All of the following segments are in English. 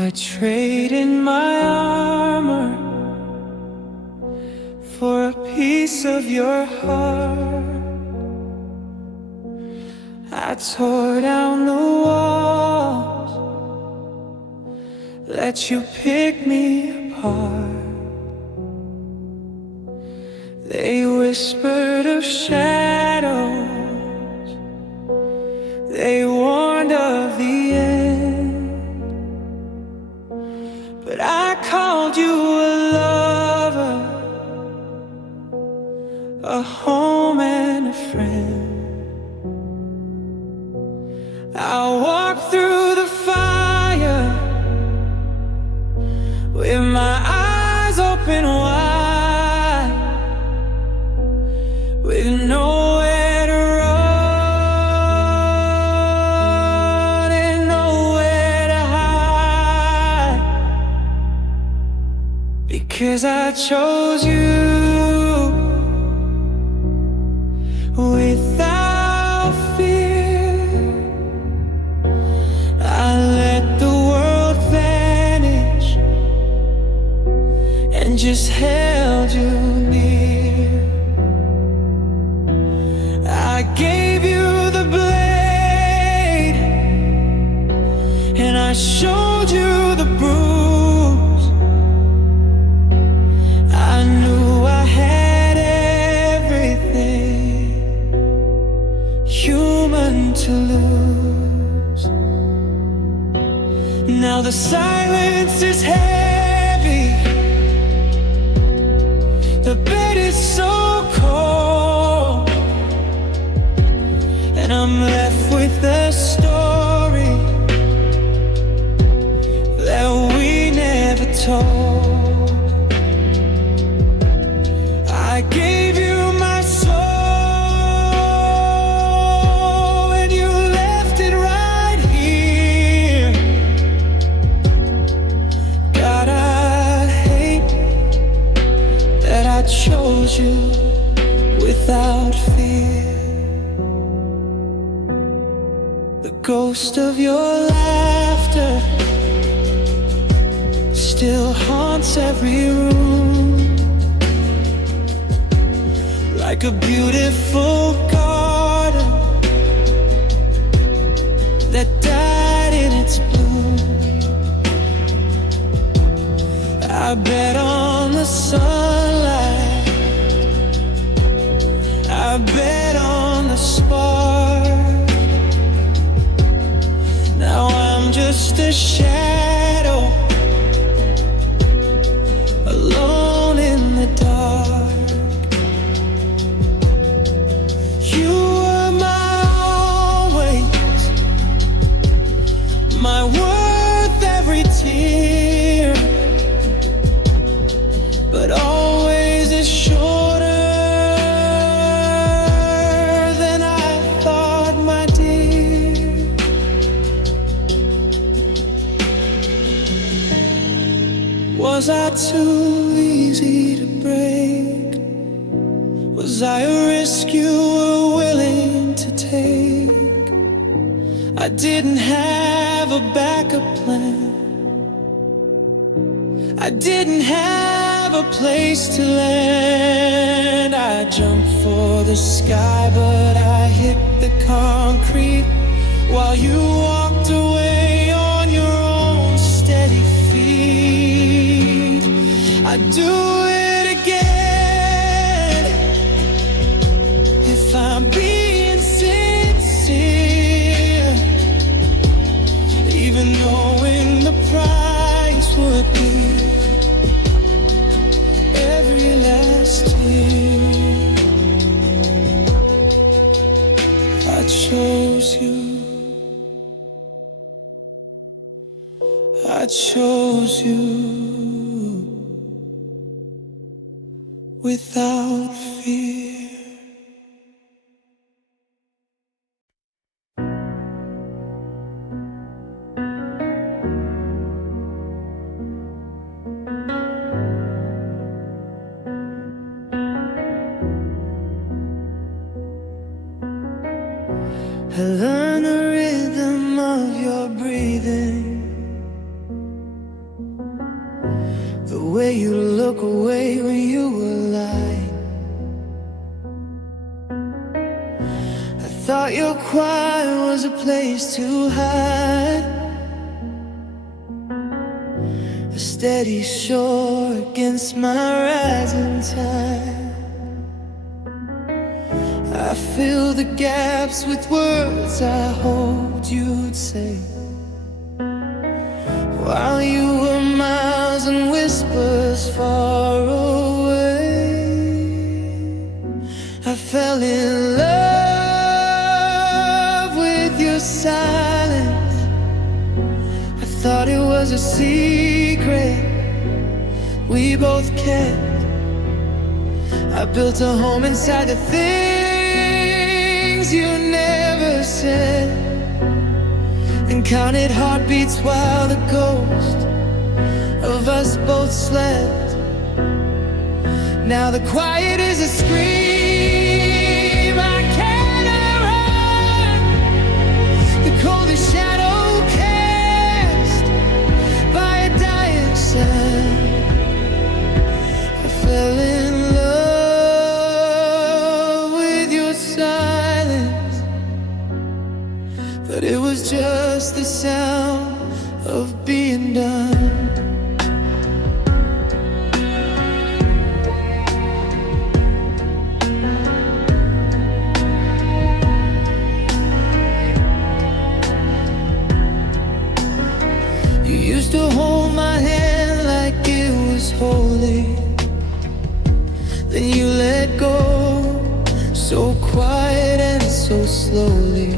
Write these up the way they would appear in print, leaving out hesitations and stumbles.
I traded my armor for a piece of your heart. I tore down the walls, let you pick me apart. They whispered of shadows, they warned of the end, but I called you a lover, a home and a friend. I'll walk through the fire with my eyes open wide, with nowhere to run and nowhere to hide, because I chose you without fear. I let the world vanish and just held you near. I gave you the blade and I showed you the bruise. I knew I had everything human to lose. Now the silence is heavy, the bed is so cold, and I'm left with the story that we never told. I gave you my soul and you left it right here. God, I hate that I chose you without fear. The ghost of your laughter still haunts every room, like a beautiful garden that died in its bloom. I bet on the sunlight, I bet on the spark. Now I'm just a shadow, alone in the dark. You were my always, my worth, every tear, but always is shorter than I thought, my dear. Was I too easy to break? Was I a risk you were willing to take? I didn't have a backup plan, I didn't have a place to land. I jumped for the sky, but I hit the concrete while you walked away on your own steady feet. I'd do it again if I'm being sincere, even knowing the price would be every last tear. I chose you, I chose you without fear. I learned the rhythm of your breathing, quiet was a place to hide, a steady shore against my rising tide. I fill the gaps with words I hoped you'd say, while you were miles and whispers far away. I fell in love with your silence. I thought it was a secret we both kept. I built a home inside the things you never said, and counted heartbeats while the ghost of us both slept. Now the quiet is a scream I cannot run, the coldest shadow cast by a dying sun. I fell in love with your silence, but it was just the sound of being done. You used to hold my hand like it was holy, then you let go, so quiet and so slowly.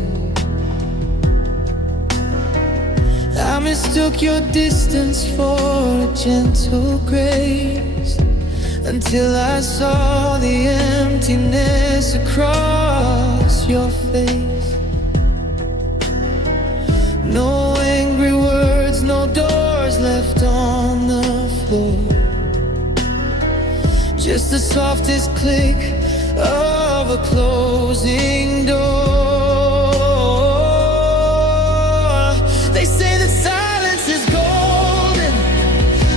I mistook your distance for a gentle grace, until I saw the emptiness across your face. No angry words, no doors left on the floor, just the softest click of a closing door. They say that silence is golden,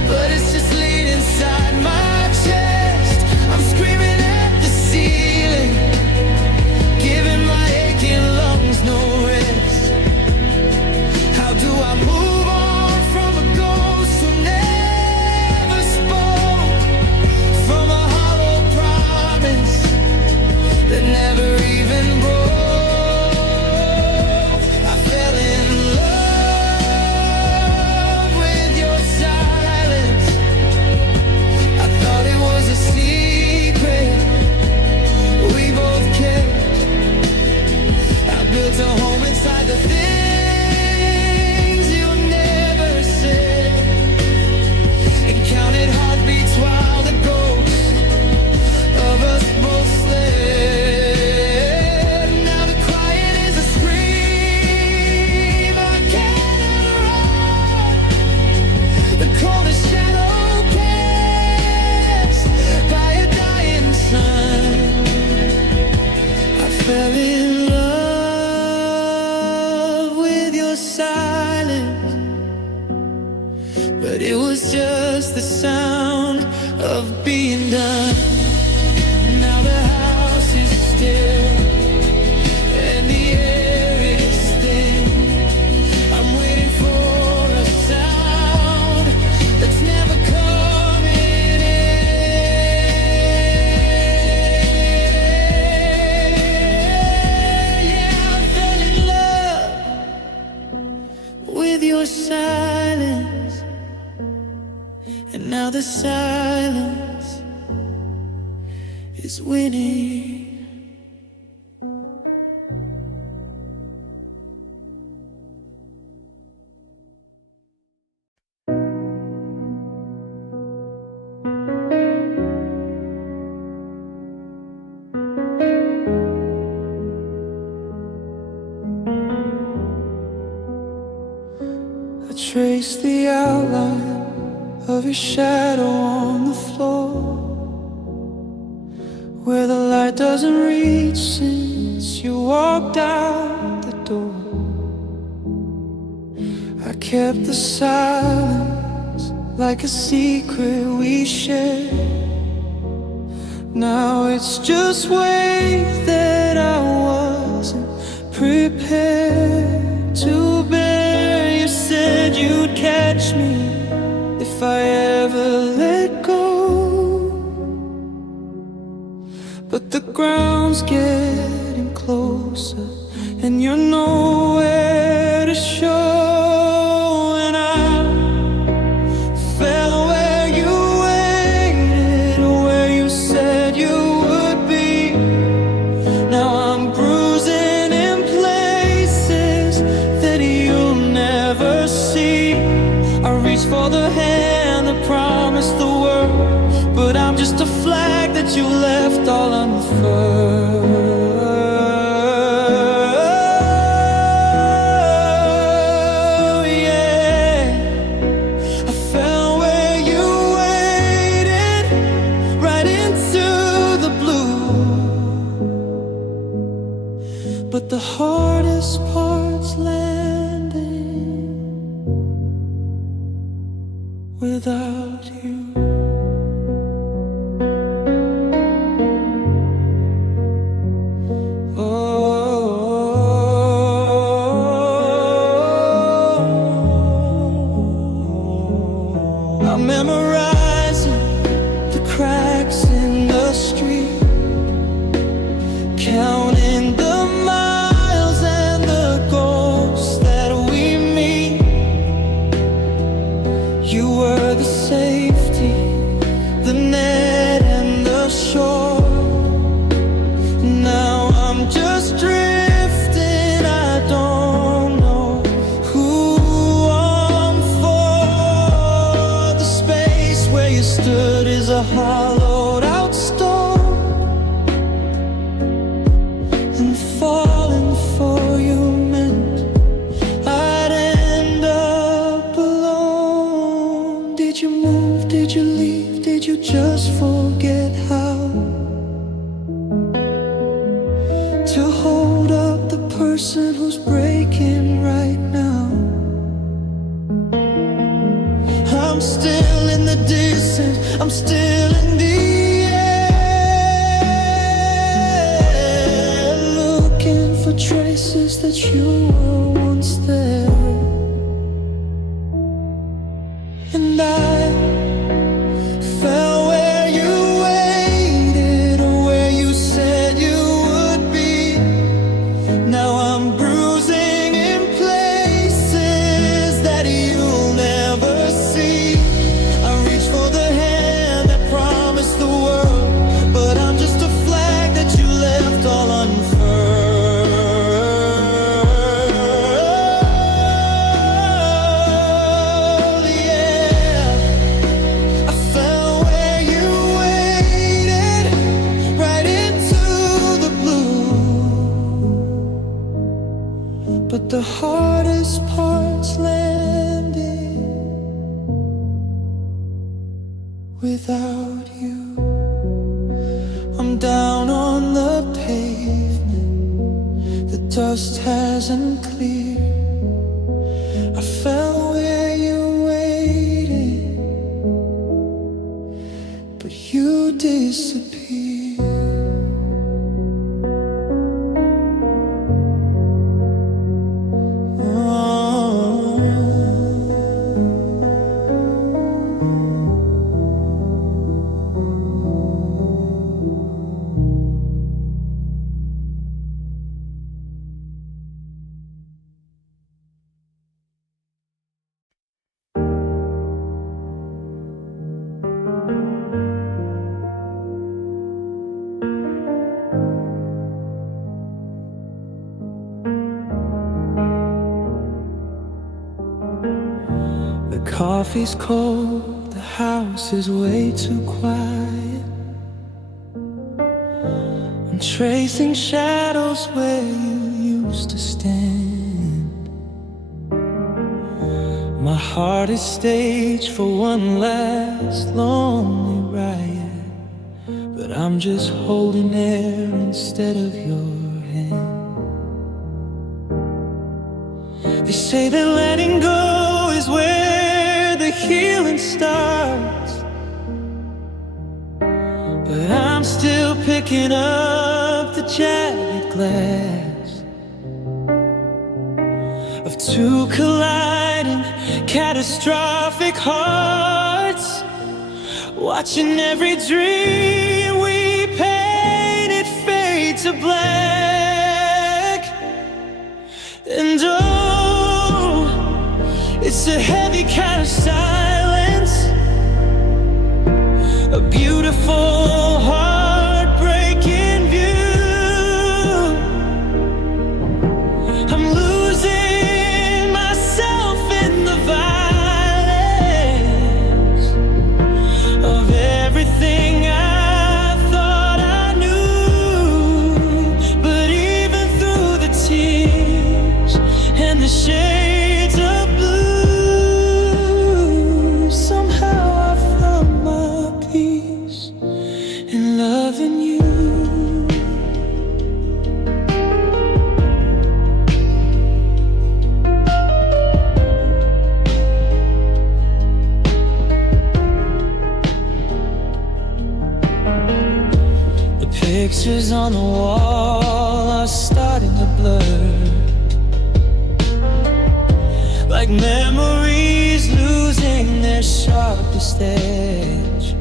but it's just lead inside my chest. I'm screaming at the ceiling, giving my aching lungs no rest. How do I move on from a ghost who never spoke, from a hollow promise that never even broke? I fell in love with your silence. I thought it was a secret we both kept. I built a home inside the things you never said, and counted heartbeats while the ghost of us both slept. Now the quiet is a scream I cannot run, the coldest shadow cast by a dying sun. I fell in love with your silence, but it was just the sound of being done. Now the house is still and the air is thin. I'm waiting for a sound that's never coming in. Yeah, I fell in love with your silence, and now the silence is winning. I trace the outline of your shadow on the floor, where the light doesn't reach since you walked out the door. I kept the silence like a secret we shared. Now it's just ways that I wasn't prepared to bear. You said you'd catch me if I ever let go, but the ground's getting closer and you're nowhere to show. And I fell where you waited, where you said you would be. Now I'm bruising in places that you'll never see. I reach for the hand that promised the world, but I'm just a flag that you left all unfurled. But the hardest part's landing without you. Oh, I'm memorizing the cracks in the street, counting the safety, the net and the shore. Now I'm just drifting, I don't know who I'm for. The space where you stood is a hollowed out stone, and falling for you meant I'd end up alone. Did you move? Did you leave? Did you just forget how to hold up the person who's breaking right now? I'm still in the distance, I'm still in the air, looking for traces that you were once there. And I fell where you waited, where you said you would be. Now I'm bruising in places that you'll never see. I reach for the hand that promised the world, but I'm just a flag that you left all unfurled. But the hardest part's landing without you. I'm down on the pavement, the dust hasn't cleared. I fell where you waited, but you disappeared. Coffee's cold, the house is way too quiet. I'm tracing shadows where you used to stand. My heart is staged for one last lonely riot, but I'm just holding air instead of your hand. They say that letting go is where the healing starts, but I'm still picking up the jagged glass. of two colliding catastrophic hearts, watching every dream we painted fade to black. And oh, it's a heavy kind of silence, a beautiful heartbreaking view. I'm losing myself in the violence of everything I thought I knew. But even through the tears and the shades of blue, somehow I found my peace in loving you. The pictures on the wall are starting to blur, like memories losing their sharpest edge.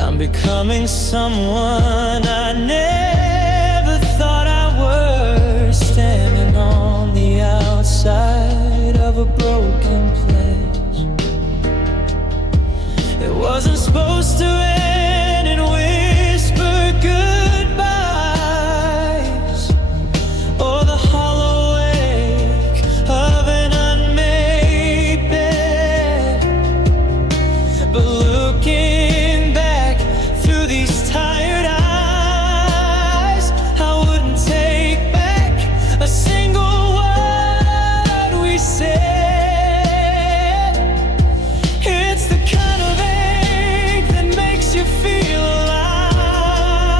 I'm becoming someone I never thought I was, standing on the outside of a broken pledge. It wasn't supposed to end in whispered goodbyes, or the hollow ache of an unmade bed. But looking back through these tired eyes, I wouldn't take back a single word we said. It's the kind of ache that makes you feel alive,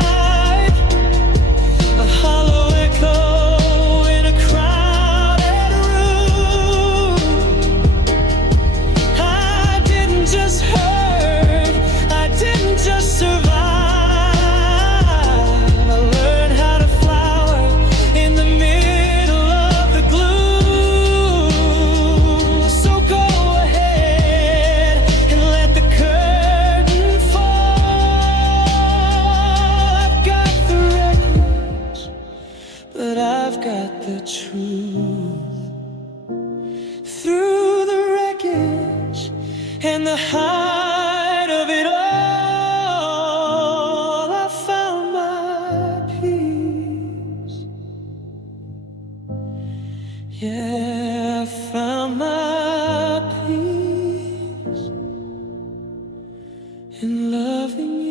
a hollow echo in a crowded room. I didn't just hurt, I didn't just survive. I learned how to flower in the middle of the glue. So go ahead and let the curtain fall. I've got the wreckage, but I've got the truth. Through the wreckage and the height of it all, I found my peace. Yeah, I found my peace in loving you.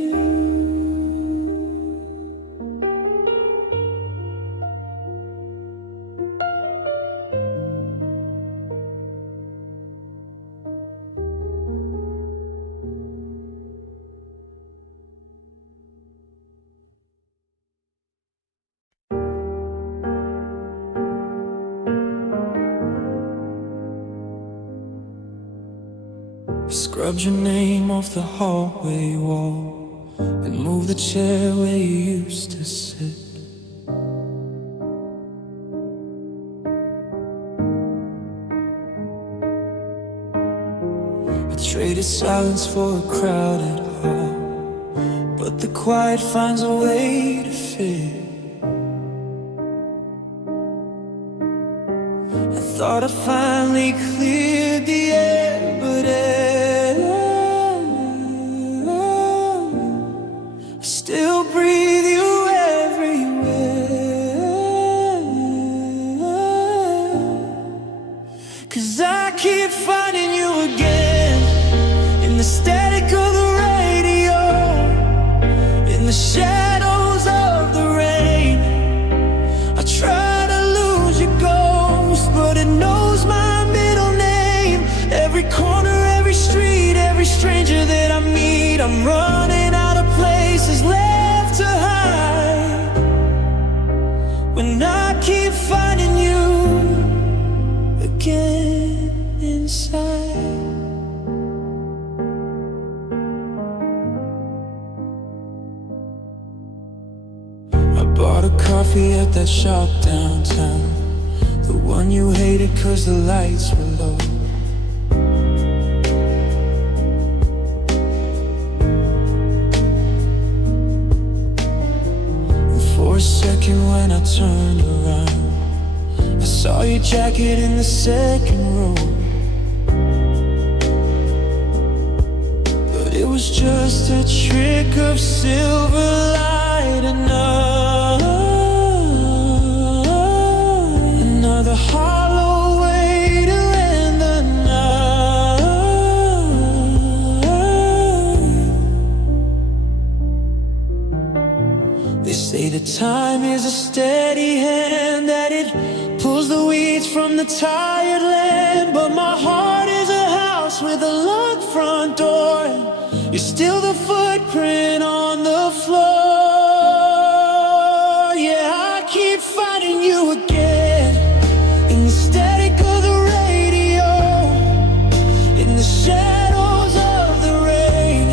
Scrubbed your name off the hallway wall and moved the chair where you used to sit. I traded silence for a crowded hall, but the quiet finds a way to fit. I thought I finally cleared the air, but I still breathe you everywhere. 'Cause I keep finding you again, in the static of the radio, in the shadows of the rain. I try to lose your ghost, but it knows my middle name. Every corner, every street, every stranger that I meet, I'm running out of places left to hide. When I keep finding you again inside. I bought a coffee at that shop downtown, The one you hated 'cause the lights were low. And for a second when I turned around, I saw your jacket in the second row. But it was just a trick of silver light, another hollow way to end the night. They say that time is a steady hand, that it pulls the weeds from the tired land. But my heart is a house with a locked front door, and you're still the footprint on the floor. Yeah, I keep finding you again, in the static of the radio, in the shadows of the rain.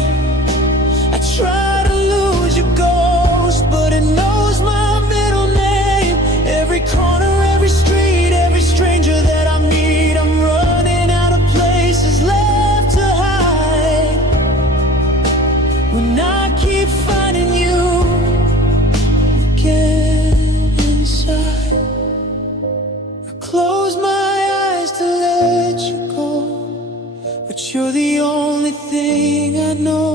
I try to lose your ghost, but it knows my middle name. Every corner, every street, every stranger that I meet, I'm running out of places left to hide. When I keep finding you again inside, I close my eyes to let you go, but you're the only thing I know.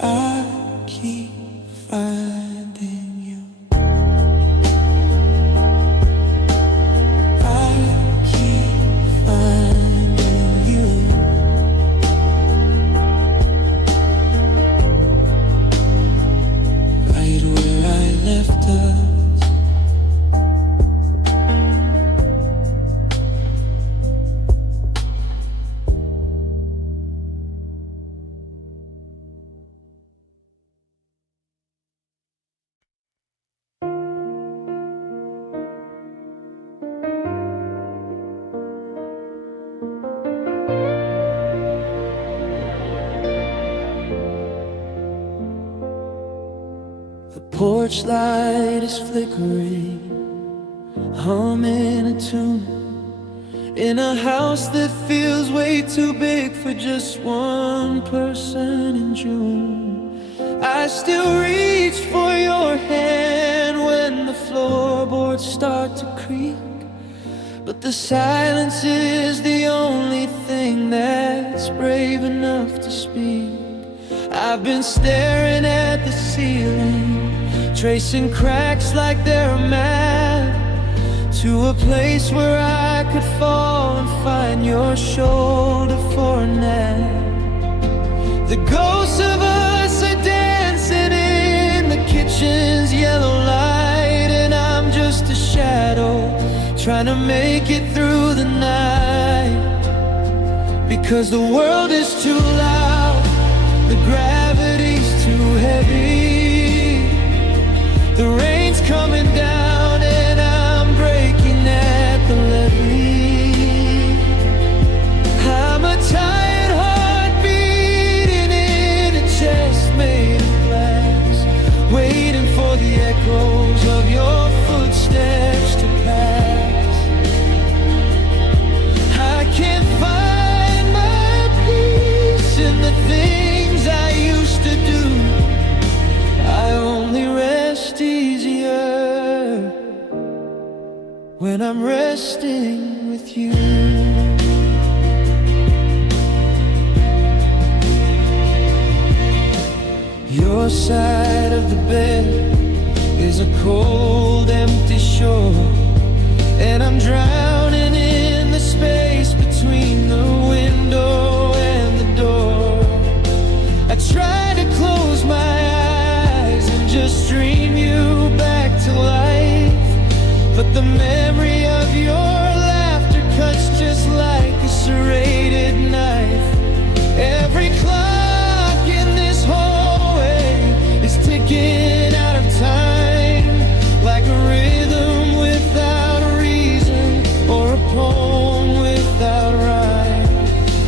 I keep finding you. I keep finding you. Right where I left us. The porch light is flickering, humming a tune, in a house that feels way too big for just one person in June. I still reach for your hand when the floorboards start to creak, but the silence is the only thing that's brave enough to speak. I've been staring at the ceiling, tracing cracks like they're a map, to a place where I could fall and find your shoulder for a nap. The ghosts of us are dancing in the kitchen's yellow light, and I'm just a shadow trying to make it through the night. Because the world is too loud, the gravity's too heavy, the rain's coming down and I'm breaking at the levee. I'm a tired heart beating in a chest made of glass, waiting for the echoes of your footsteps to pass. I can't find my peace in the things I used to do. I only rest easier when I'm resting with you. Your side of the bed is a cold, empty shore, and I'm drowning in the space between the window and the door. I try to close my eyes and just dream you back to life, but the memory of your laughter cuts just like a serrated knife. Every clock in this hallway is ticking out of time, like a rhythm without a reason, or a poem without rhyme.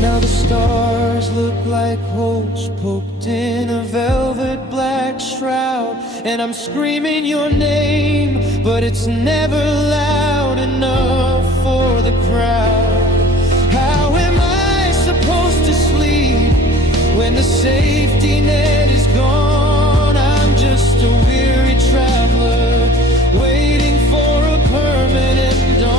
Now the stars look like holes poked in a velvet black shroud, and I'm screaming your name, but but it's never loud enough for the crowd. How am I supposed to sleep when the safety net is gone? I'm just a weary traveler waiting for a permanent dawn.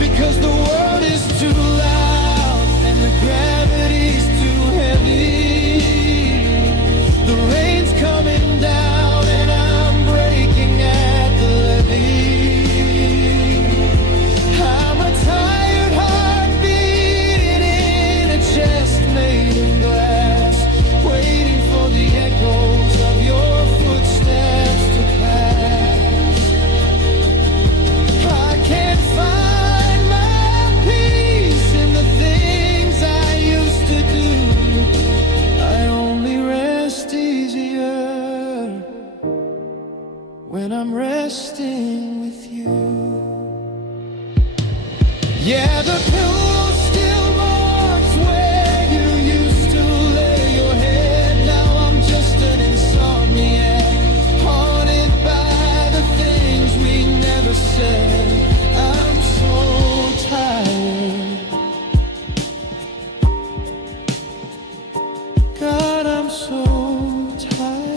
Because the world is too loud and the gravity's too heavy. The rain's coming down and I'm breaking at the levee. I'm a tired heart beating in a chest made of glass, waiting for the echoes of your footsteps to pass. I can't find my peace in the things I used to do. I only rest easier when I'm resting with you. Yeah, the pillow still marks where you used to lay your head. Now I'm just an insomniac, haunted by the things we never said. I'm so tired. God, I'm so tired.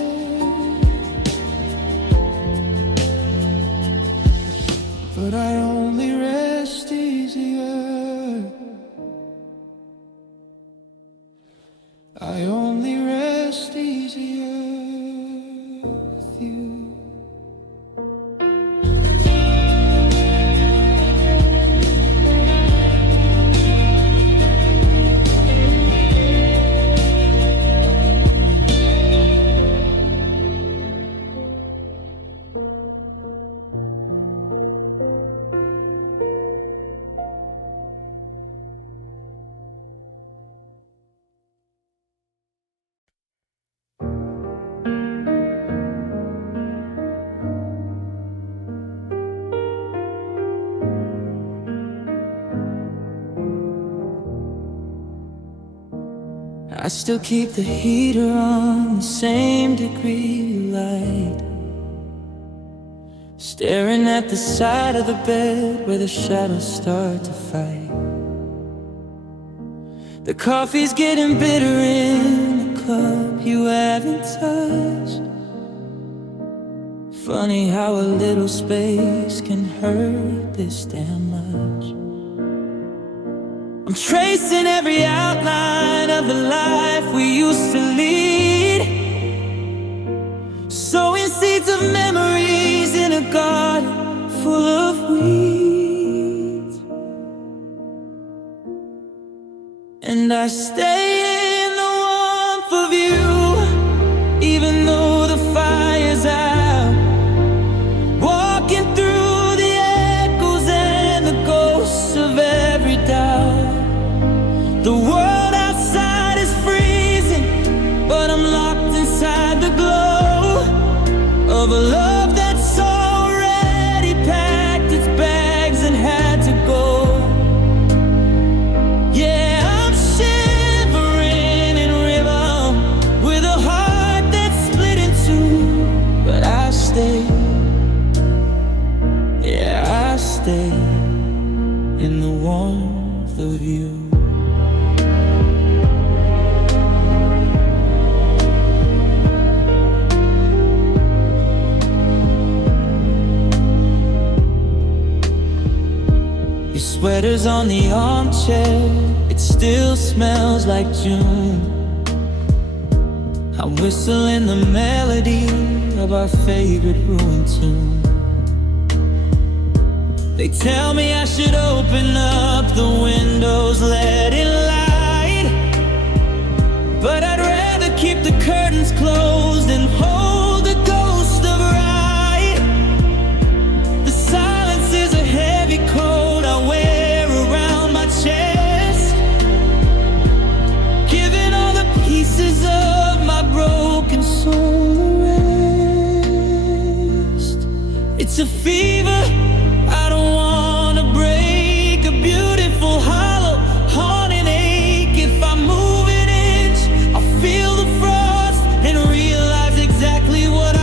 But I only rest easier. I only rest easier with you. I still keep the heater on the same degree light, staring at the side of the bed where the shadows start to fight. The coffee's getting bitter in the cup you haven't touched. Funny how a little space can hurt this damn much. I'm tracing every outline of the life we used to lead, sowing seeds of memories in a garden full of weeds. And I stay in the warmth of you, even though the fire's out, walking through the echoes and the ghosts of every doubt. The world outside is freezing, but I'm locked inside the glow of a love that's already packed its bags and had to go. Yeah, I'm shivering in rhythm with a heart that's split in two, but I stay. Yeah, I stay in the warmth of you. Sweaters on the armchair, it still smells like June. I'm whistling the melody of our favorite ruined tune. They tell me I should open up the windows, let in light, but I'd rather keep the curtains closed and hold the ghost of right. The silence is a heavy coat I wear around my chest, giving all the pieces of my broken soul a rest. It's a fever I don't wanna break, a beautiful hollow haunting ache. If I move an inch, I feel the frost and realize exactly what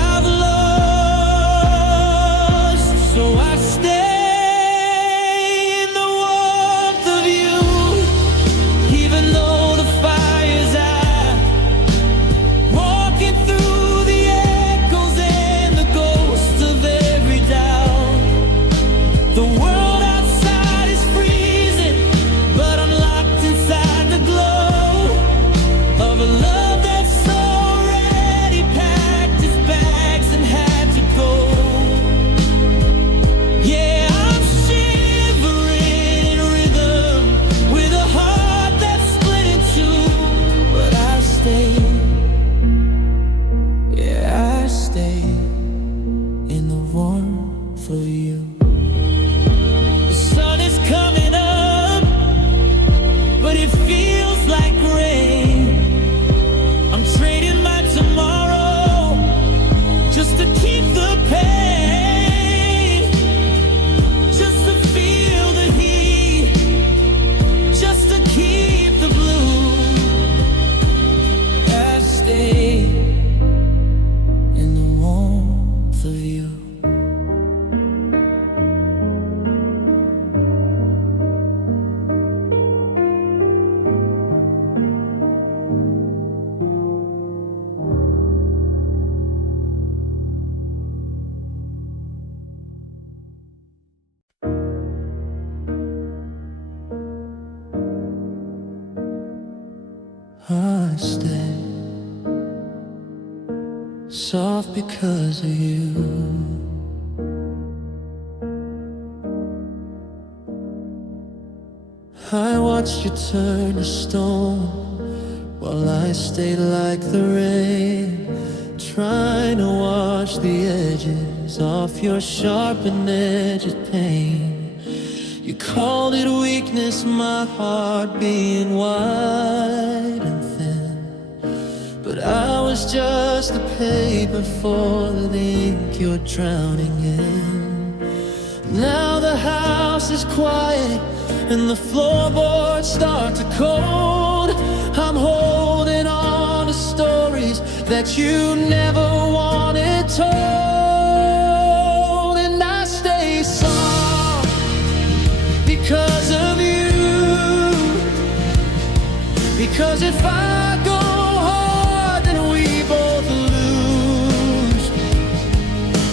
both of you. I stay soft because of you. I watched you turn to stone while I stayed like the rain, trying to wash the edges off your sharpened edge of pain. You called it weakness, my heart being wide and thin, but I was just the paper for the ink you're drowning in. Now the house is quiet and the floorboards start to cold. I'm holding on to stories that you never wanted told, and I stay soft because of you. Because if I go hard, then we both lose.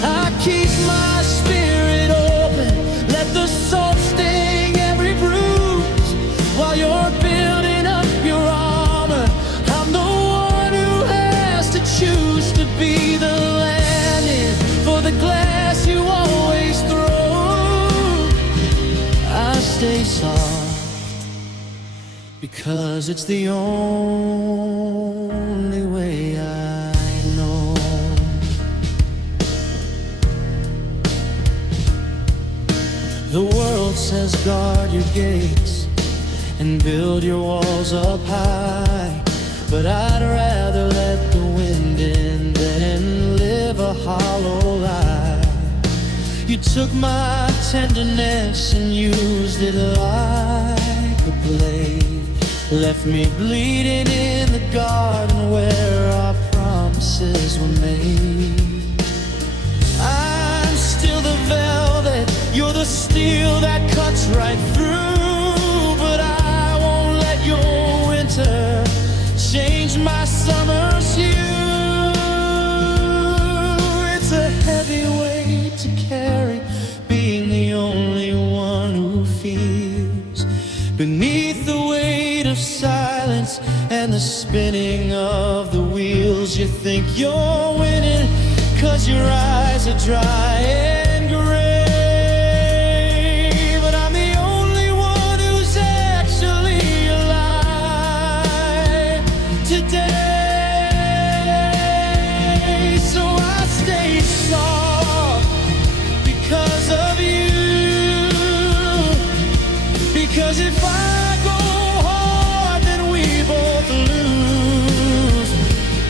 I keep my spirit open, let the salt sting every bruise. While you're building up your armor, I'm the one who has to choose to be the landing for the glass you always throw. I stay soft because it's the only way I know. The world says guard your gates and build your walls up high, but I'd rather let the wind in than live a hollow lie. You took my tenderness and used it like a blade, left me bleeding in the garden where our promises were made. I'm still the velvet, you're the steel that cuts right through, but I won't let your winter change my summer's hue. It's a heavy weight to carry, being the only one who feels beneath the weight of silence and the spinning of the wheels. You think you're winning 'cause your eyes are dry and gray, but I'm the only one who's actually alive today. So I stay soft because of you. Because if I go hard, then we both lose.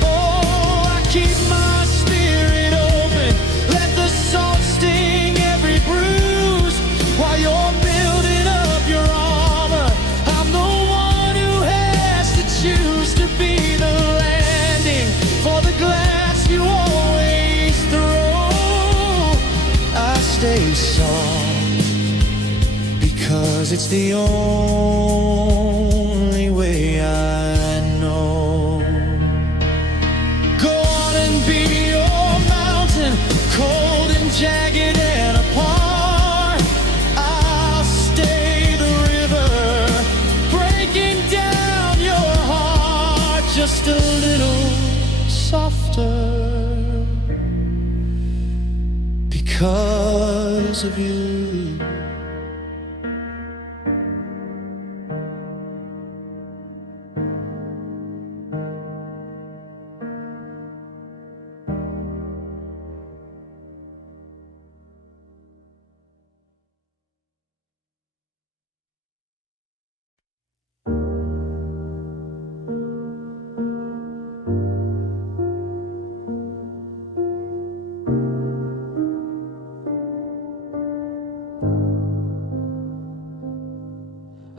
Oh, I keep my spirit open, let the salt sting every bruise. While you're building up your armor, I'm the one who has to choose to be the landing for the glass you always throw. I stay soft because it's the only way I know. Go on and be your mountain, cold and jagged and apart. I'll stay the river, breaking down your heart just a little softer because of you.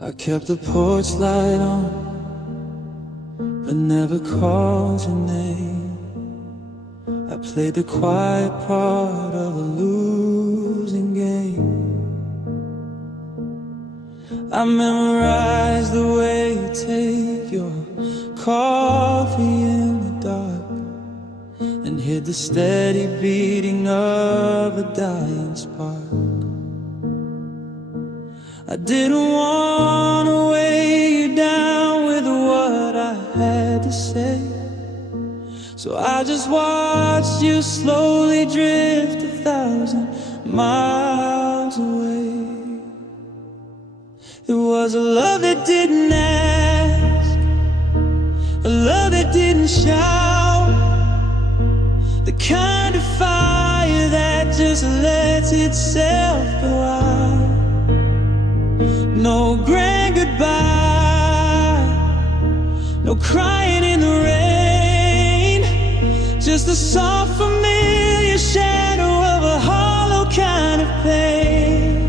I kept the porch light on, but never called your name. I played the quiet part of a losing game. I memorized the way you take your coffee in the dark and hid the steady beating of a dying spark. I didn't want to weigh you down with what I had to say, so I just watched you slowly drift 1,000 miles away. It was a love that didn't ask, a love that didn't shout, the kind of fire that just lets itself go out. No grand goodbye, no crying in the rain, just the soft familiar shadow of a hollow kind of pain.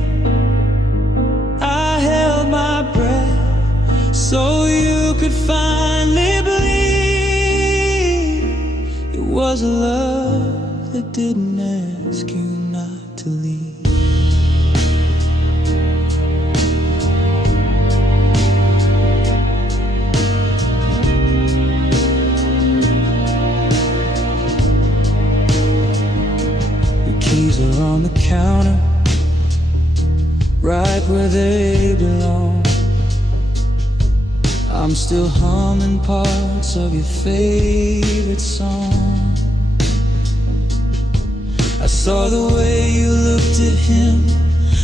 I held my breath so you could finally believe. It was a love that didn't ask you not to leave. Keys are on the counter, right where they belong. I'm still humming parts of your favorite song. I saw the way you looked at him,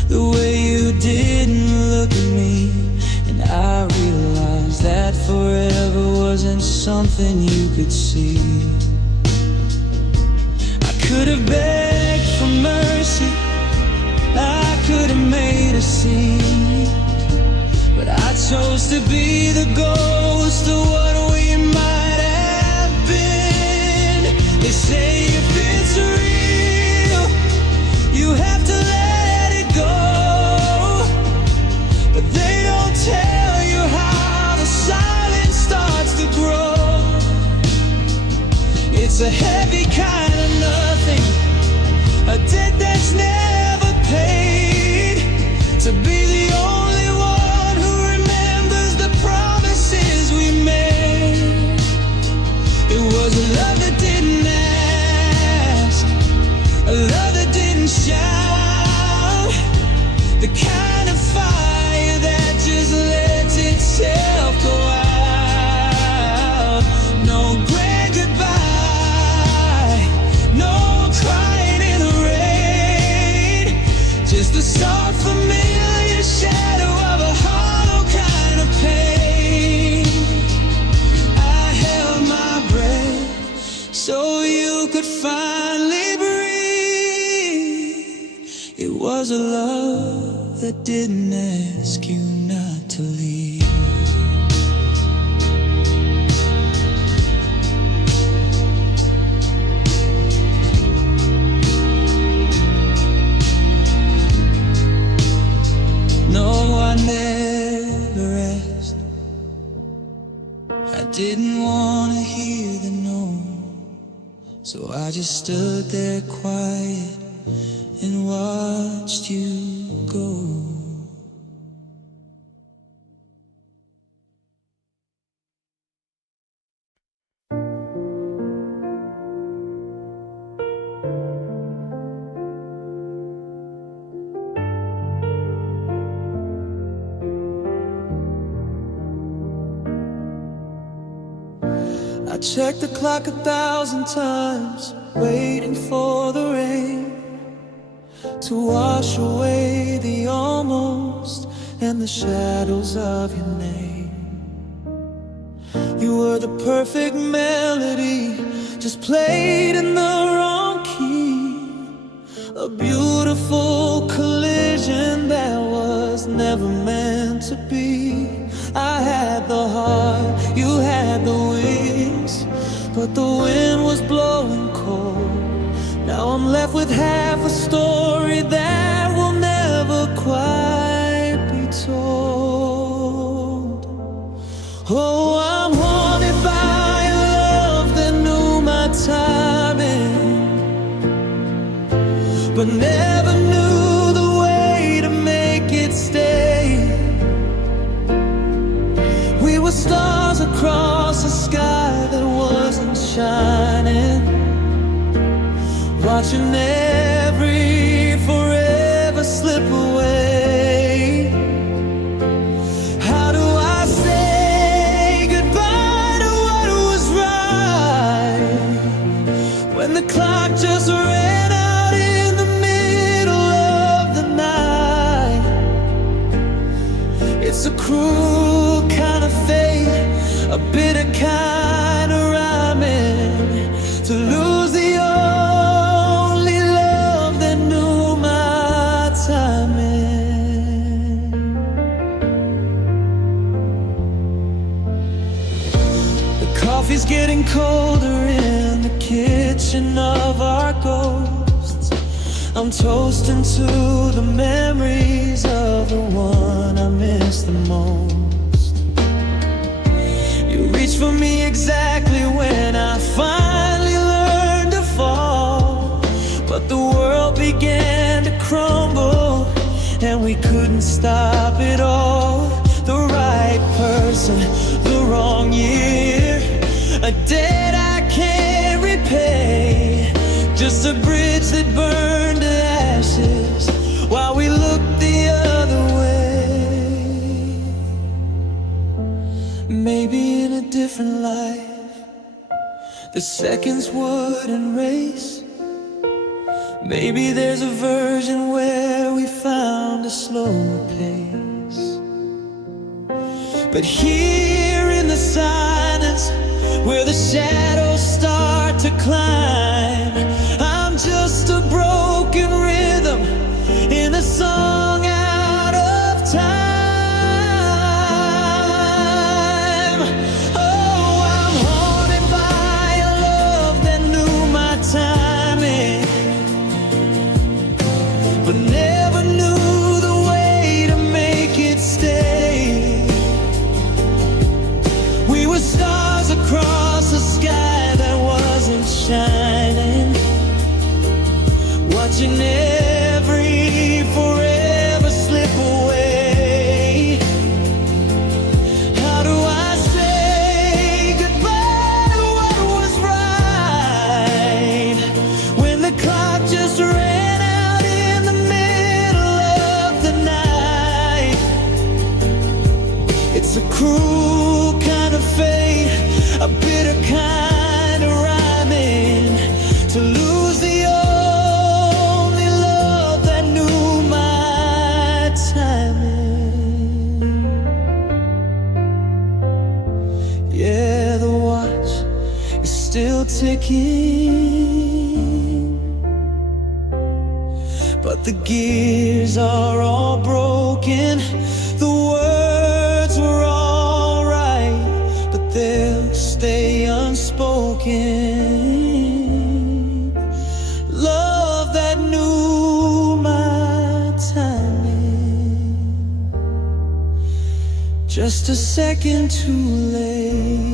the way you didn't look at me, and I realized that forever wasn't something you could see. I could have begged for mercy, I could have made a scene, but I chose to be the ghost of what we might have been. They say if it's real, you have to let it go, but they don't tell you how the silence starts to grow. It's a heavy kind of nothing, a debt that's never paid, to be the only one who remembers the promises we made. It was a love that didn't ask, a love that didn't shout, the kind of fire that just lets itself go out. No grand goodbye, no crying in the rain, just the soft familiar shadow of a hollow kind of pain. I held my breath so you could finally breathe. It was a love that didn't ask you not to leave. No, I never asked, I didn't want to hear the no, so I just stood there quiet and watched you go. I checked the clock 1,000 times, waiting for the rain to wash away the almost and the shadows of your name. You were the perfect melody, just played in the wrong key, a beautiful collision that was never meant to be. I had the heart, you had the wings, but the wind was blowing cold. Now I'm left with half a story that will never quite be told. Oh, I'm haunted by a love that knew my timing, but never knew the way to make it stay. We were stars across a sky that wasn't shining, watching every forever slip away. How do I say goodbye to what was right when the clock just ran out in the middle of the night? It's a cruel kind of fate, a bitter kind of rhyming, to lose the only love that knew my timing. The coffee's getting colder in the kitchen of our ghosts. I'm toasting to the memories of the one I miss the most. You reach for me exactly when I finally learned to fall, but the world began to crumble and we couldn't stop it all. The right person, the wrong year, a debt I can't repay, just a bridge that burned to ashes while we looked the other way. Maybe in a different life the seconds wouldn't race. Maybe there's a version where we found a slower pace. But here in the silence, where the shadows start to climb, I'm just a broken rhythm in a song out of time. Oh, I'm haunted by a love that knew my timing, but never knew the way to make it stay. We were stars across a sky that wasn't shining, watching every forever slip away. How do I say goodbye to what was right when the clock just ran out in the middle of the night? It's a cruel kind of fate, a bitter kind of rhyming, to lose the only love that knew my timing. Yeah, the watch is still ticking, but the gears are all broken. The words were all right, but they'll stay unspoken. Love that knew my timing, just a second too late.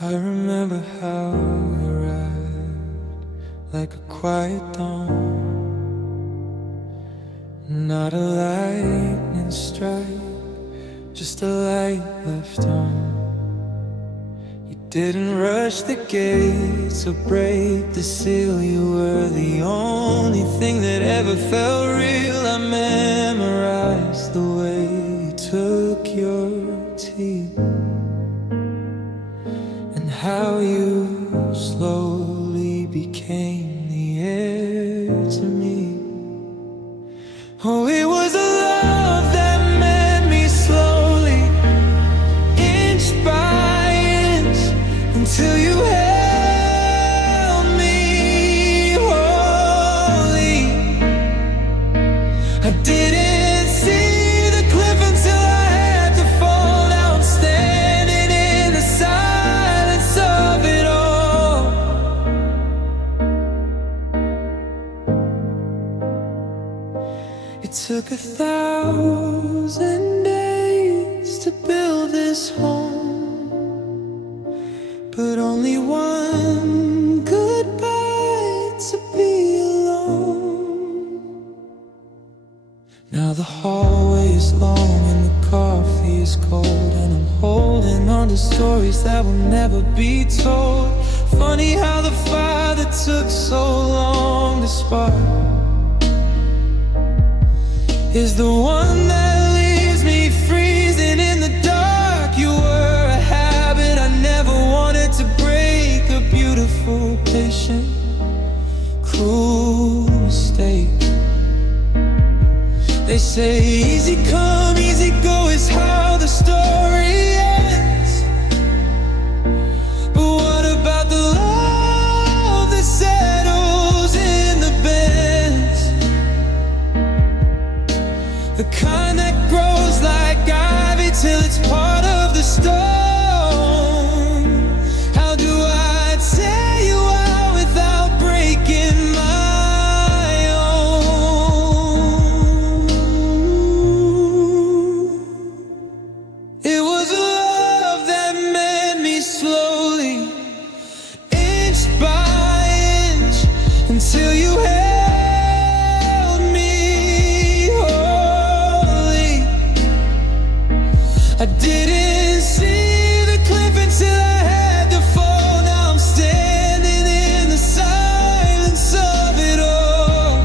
I remember how we arrived like a quiet dawn, not a lightning strike, just a light left on. You didn't rush the gates or break the seal. You were the only thing that ever felt real. I memorized the way you took your teeth, how you slowly became the air to me. Oh, it was a love that met me slowly, inch by inch, until you held me wholly. I didn't see the cliff until I had to fall down, standing in the silence of it all. took 1,000 days to build this home, but only one goodbye to be alone. Now the hallway is long and the coffee is cold, and I'm holding on to stories that will never be told. Funny how the fire that took so long to spark is the one that leaves me freezing in the dark. You were a habit I never wanted to break, a beautiful, patient, cruel mistake. They say easy come, easy go is how the story ends. But what about the love that settles in the bends? The kind that grows like ivy till it's part of the stone. How do I tear you out without breaking my own? It was a love that made me slowly, inch by inch, until you held me wholly. I didn't see the cliff until I had to fall. Now I'm standing in the silence of it all.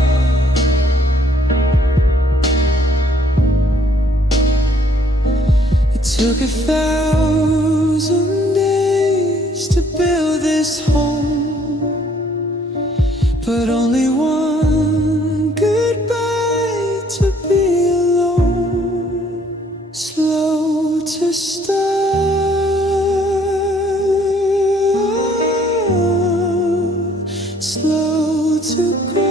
It took 1,000 days to build this home, but only one goodbye to be alone. Slow to start, slow to grow.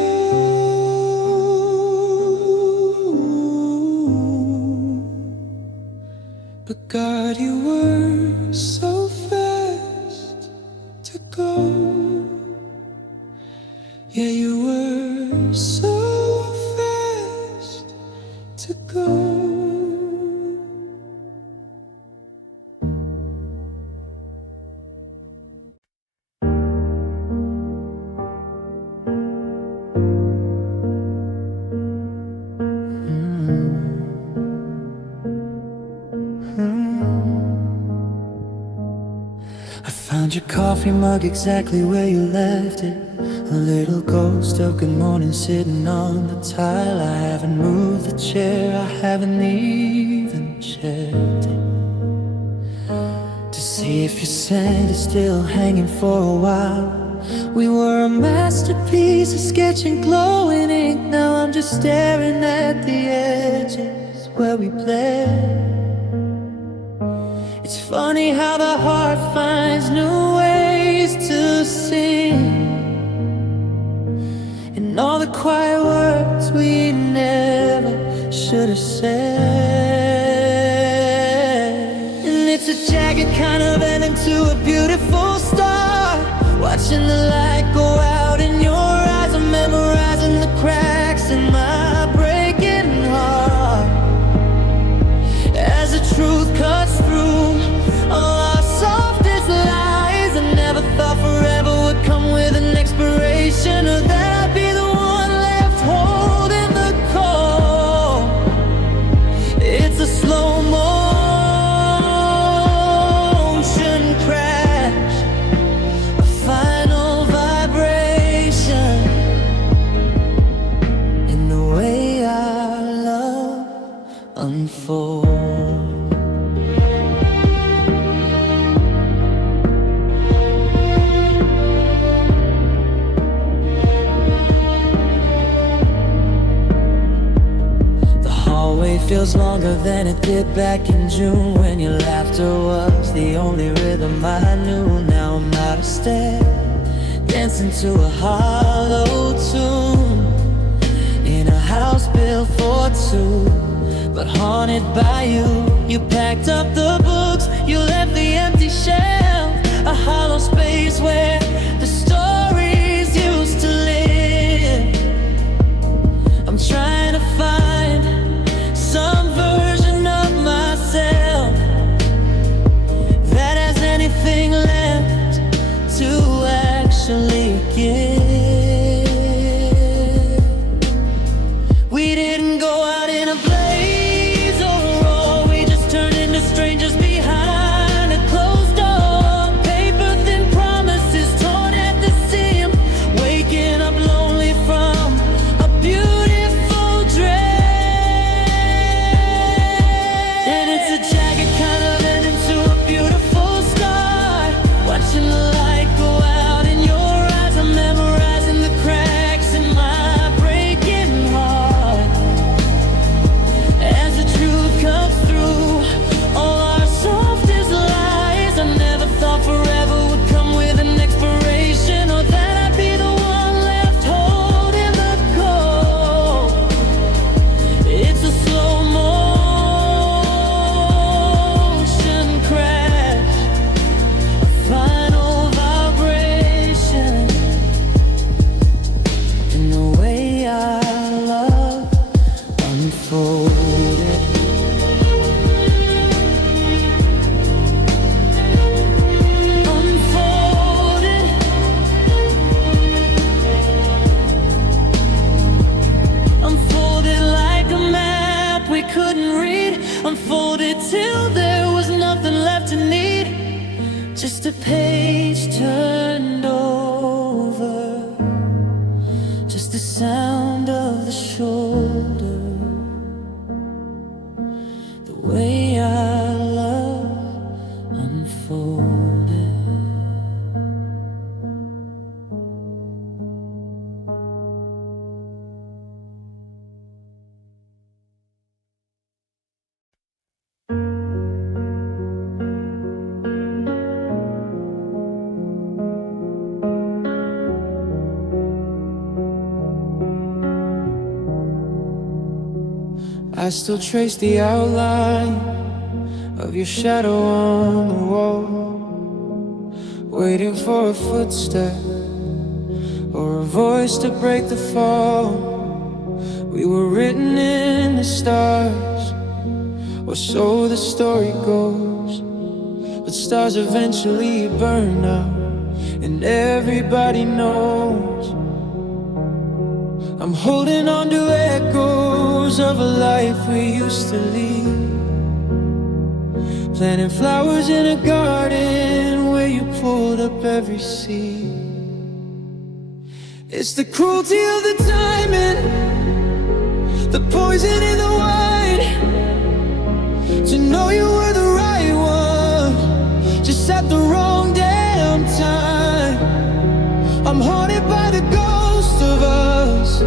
But God, you were so fast to go. Yeah, you were so fast to go. I found your coffee mug exactly where you left it. A little ghost of good morning sitting on the tile. I haven't moved the chair, I haven't even checked it to see if your scent is still hanging for a while. We were a masterpiece of sketching glowing ink. Now I'm just staring at the edges where we played. It's funny how the heart finds new ways to sing, and all the quiet words we never should have said. And it's a jagged kind of ending to a beautiful start. Watching the light go out in your eyes, I'm memorizing the cracks in my breaking heart. As the truth cuts through all our softest lies, I never thought forever would come with an expiration, or that I'd be the one left holding the call. It's a slow motion crash, a final vibration in the way our love unfolds. Feels longer than it did back in June, when your laughter was the only rhythm I knew. Now I'm out of step, dancing to a hollow tune, in a house built for two, but haunted by you. You packed up the books, you left the empty shelf, a hollow space where the stories used to live. I'm trying to find page turned over, just the sound of the shoulder, the way our love unfolded. I still trace the outline of your shadow on the wall, waiting for a footstep or a voice to break the fall. We were written in the stars, or so the story goes. But stars eventually burn out, and everybody knows. I'm holding on to echoes of a life we used to lead, planting flowers in a garden where you pulled up every seed. It's the cruelty of the timing, the poison in the wine, to know you were the right one, just at the wrong damn time. I'm haunted by the ghost of us,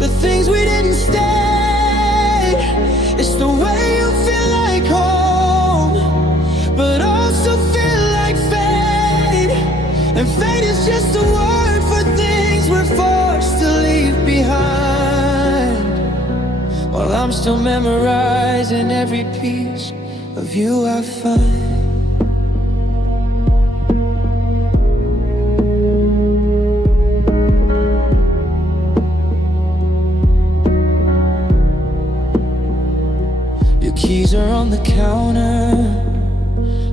the things we didn't stay. It's the way you feel like home, but also feel like fate. And fate is just a word for things we're forced to leave behind, while I'm still memorizing every piece of you I find. Keys are on the counter,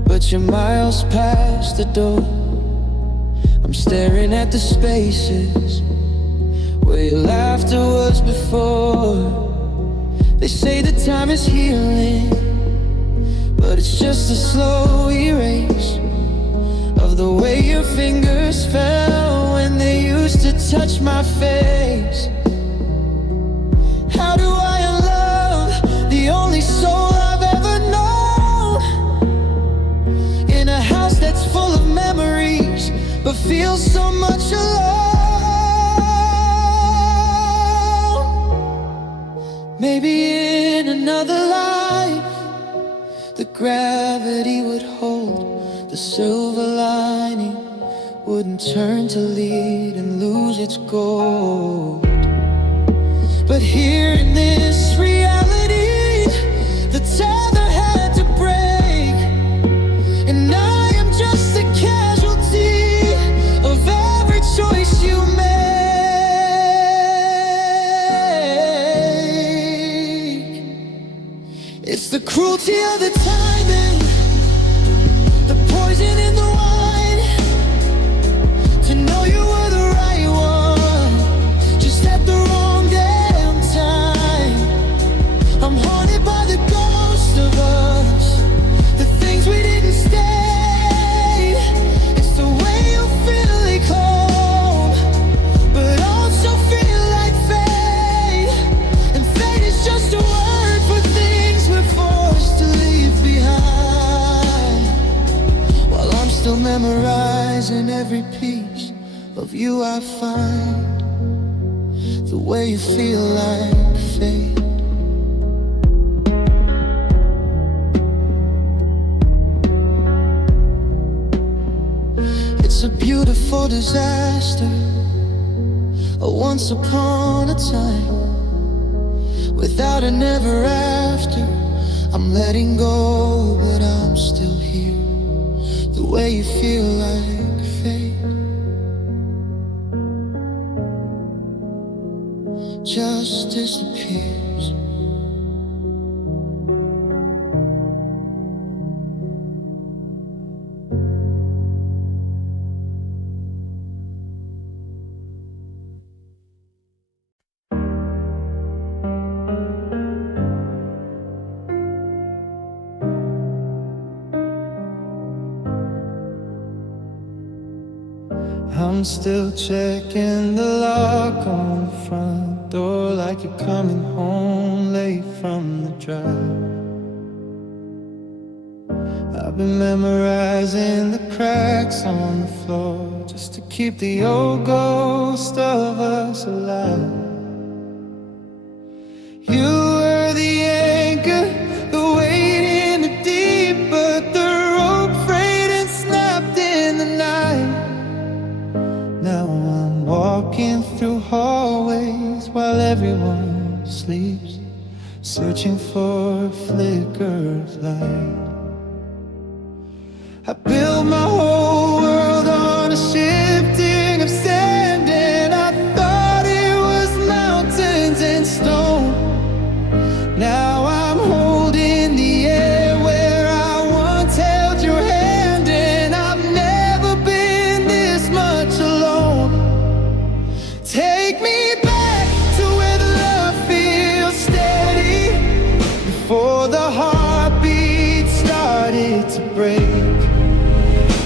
but you're miles past the door. I'm staring at the spaces where your laughter was before. They say that time is healing, but it's just a slow erase of the way your fingers fell when they used to touch my face. How do I unlove the only soul I've ever known, in a house that's full of memories but feels so much alone? Maybe in another life the gravity would hold, the silver lining wouldn't turn to lead and lose its gold. But here in this reality, the tether had to break, and I am just a casualty of every choice you make. It's the cruelty of the timing, the poison in the wine, to know you were the right one, just at the wrong damn time. I'm haunted by the ghost of us, the things we didn't stay. It's the way you feel like home, but also feel like fate. And fate is just a word for things we're forced to leave behind, while I'm still memorizing every piece of you I find, the way you feel like fate. It's a beautiful disaster, a once upon a time, without an ever after. I'm letting go, but I'm still here, the way you feel like fate just disappears. I'm still checking the lock on the front door, like you're coming home late from the drive. I've been memorizing the cracks on the floor, just to keep the old ghost of us alive. You were the anchor, the weight in the deep, but the rope frayed and snapped in the night. Now I'm walking through hallways while everyone sleeps, searching for a flicker of light. I built my whole world on a shifting of sand, and I thought it was mountains and stone. Now I'm holding the air where I once held your hand, and I've never been this much alone. Take me back to where the love feels steady, before the heartbeat started to break.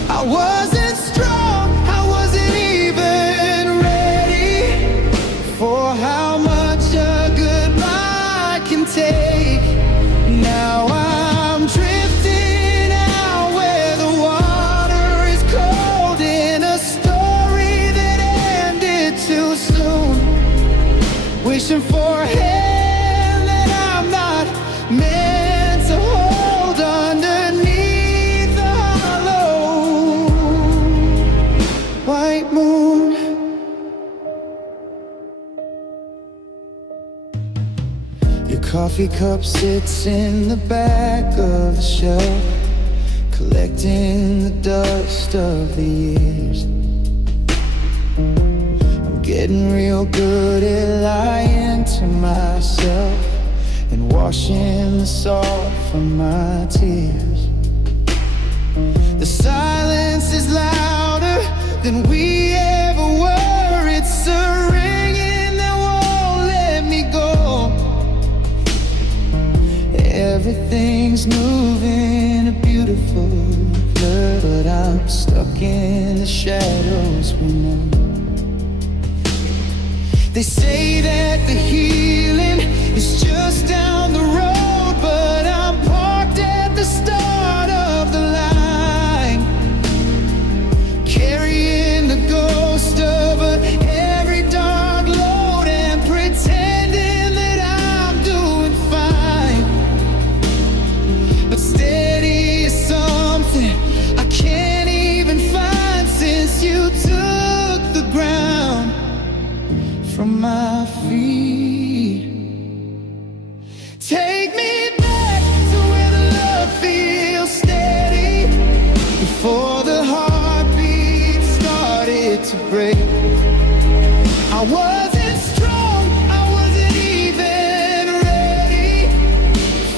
I wasn't strong, I wasn't even ready for how much a goodbye can take. Now I'm drifting out where the water is cold, in a story that ended too soon, wishing for a hand that I'm not meant to hold underneath the hollow white moon. Your coffee cup sits in the back of the shelf, collecting the dust of the years. I'm getting real good at lying to myself and washing the salt from my tears. The silence is louder than we ever were. It's a ringing that won't let me go. Everything's moving a beautiful blur, but I'm stuck in the shadows we know. They say that the healing is just down the road, but I'm parked at the start of the line, carrying the ghost of every dark load and pretending that I'm doing fine. But steady is something I can't even find, since you took the ground from my feet. Take me back to where the love feels steady, before the heartbeat started to break. I wasn't strong, I wasn't even ready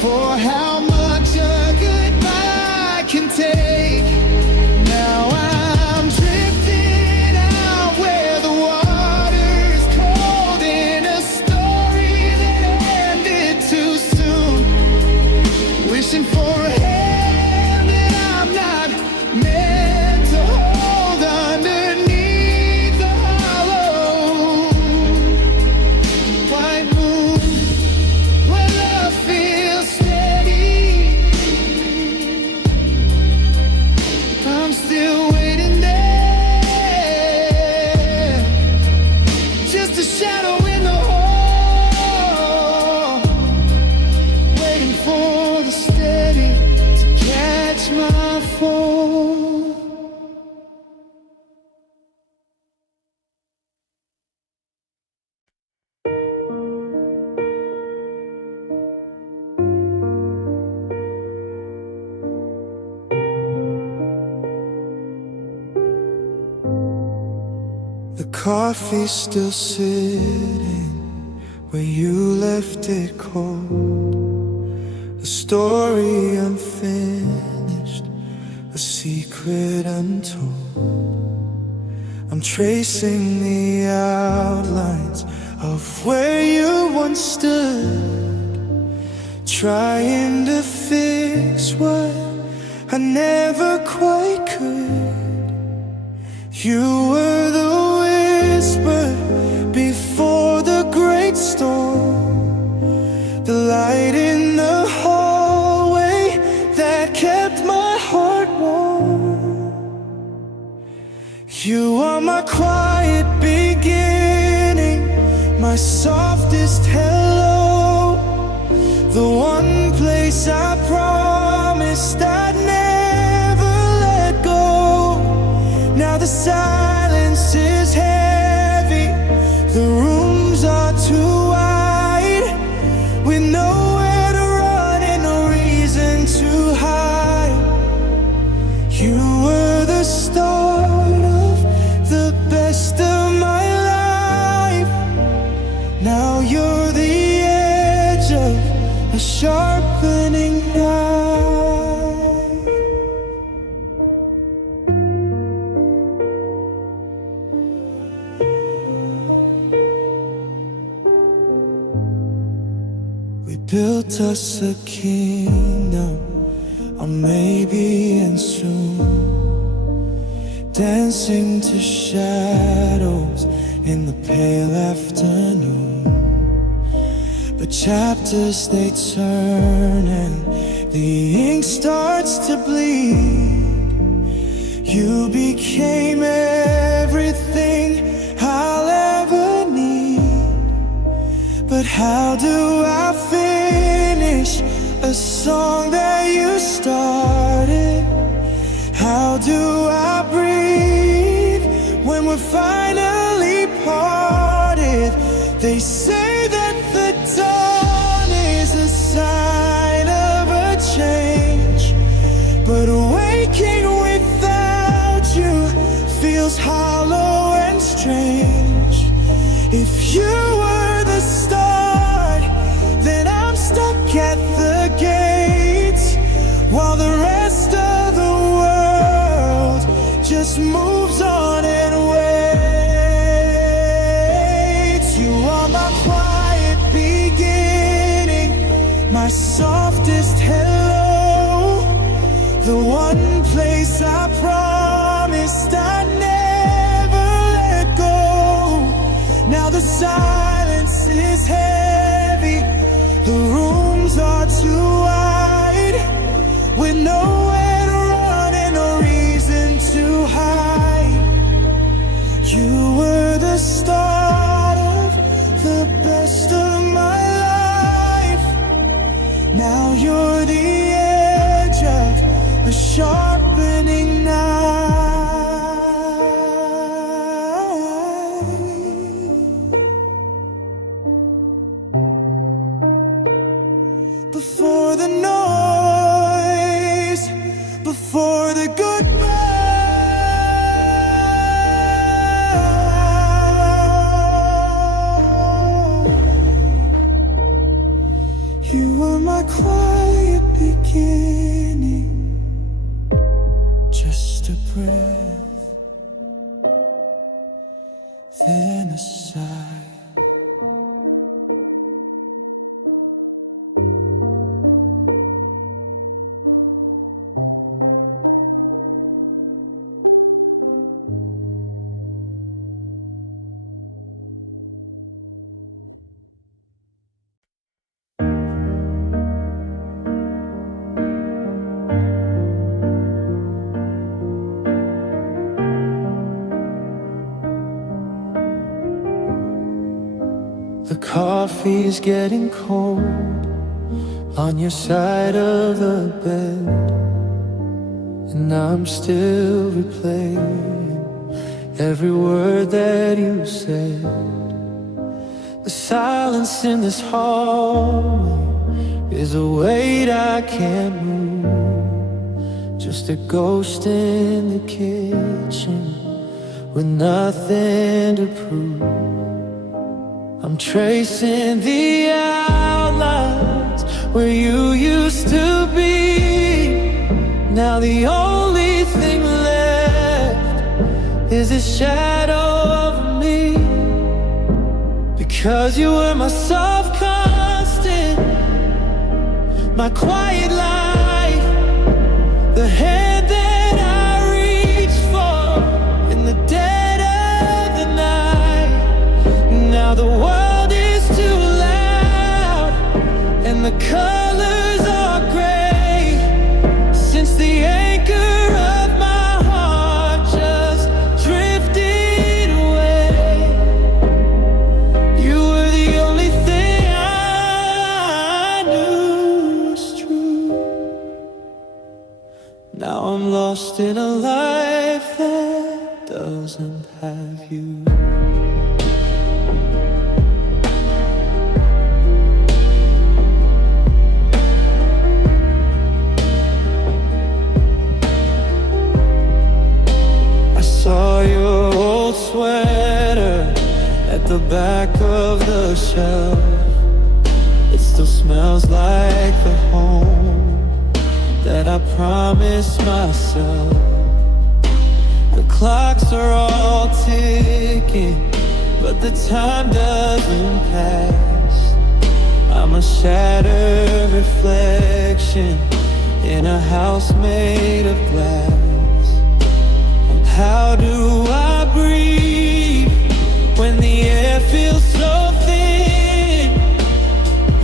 for how much a goodbye can take. Now I'm drifting out where the water is cold, in a story that ended too soon, wishing for a hand that I'm not meant to hold underneath the hollow white moon, where love feels steady. I'm still waiting there, just a shadow in the hall, waiting for the steady to catch my fall. The coffee's still sitting where you left it cold, a story unfinished, a secret untold. I'm tracing the outlines of where you once stood, trying to fix what I never quite could. You were You are my quiet beginning, my softest hello, the one place I promised I'd never let go. Now the silence is heavy, the rooms are too wide, with nowhere to run and no reason to hide. You were the start of the best of my life. Now you're the edge of a sharpening knife. We built us a kingdom, or maybe and soon, dancing to shadows in the pale afternoon. But chapters they turn and the ink starts to bleed. You became everything I'll ever need. But how do I finish a song that you started? How do I breathe when we're finally parted? They say that the dawn is a sign of a change, but waking without you feels hollow and strange. If you were the start, then I'm stuck at the gates, while the rest of the world just moves on and waits. You are my quiet beginning, my softest hello, the one place I promised I'd never let go. Now the silence is heavy, the rooms are too wide, with nowhere to run and no reason to hide. You were the start of the best of my life. Now you're the edge of a sharpening knife. Before the noise, before the goodbye, you were my quiet beginning, just a breath, then a sigh. The coffee's getting cold on your side of the bed, and I'm still replaying every word that you said. The silence in this hallway is a weight I can't move, just a ghost in the kitchen with nothing to prove. I'm tracing the outlines where you used to be. Now the only thing left is a shadow over me, because you were my soft constant, my quiet life, the hand that I reached for in the dead of the night. Now the world is too loud and the colors are gray, since the anchor of my heart just drifted have you. I saw your old sweater at the back of the shelf. It still smells like the home that I promised myself. The clocks are all ticking, but the time doesn't pass. I'm a shattered reflection in a house made of glass. How do I breathe when the air feels so thin?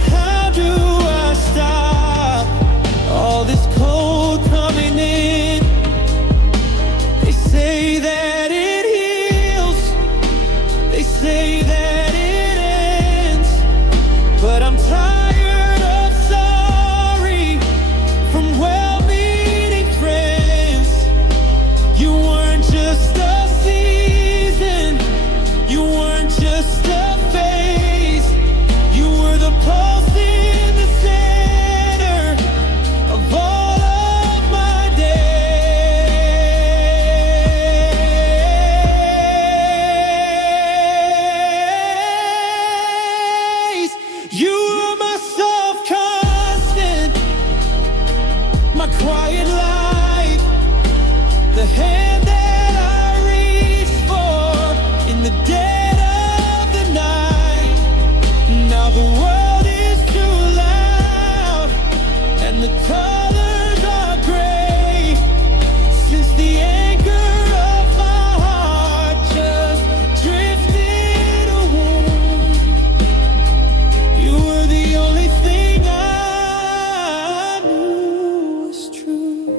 How do I stop all this cold coming in? They say that it heals, they say that it ends, but I'm tired of sorry from well-meaning friends. You weren't just a season, you weren't just a phase, you were the pulse in the center of all of my days. You were my soft constant, my quiet light, the hand that I reached for in the dead of the night. Now the world is too loud and the colors are gray, since the anchor of my heart just drifted away. You were the only thing I knew was true.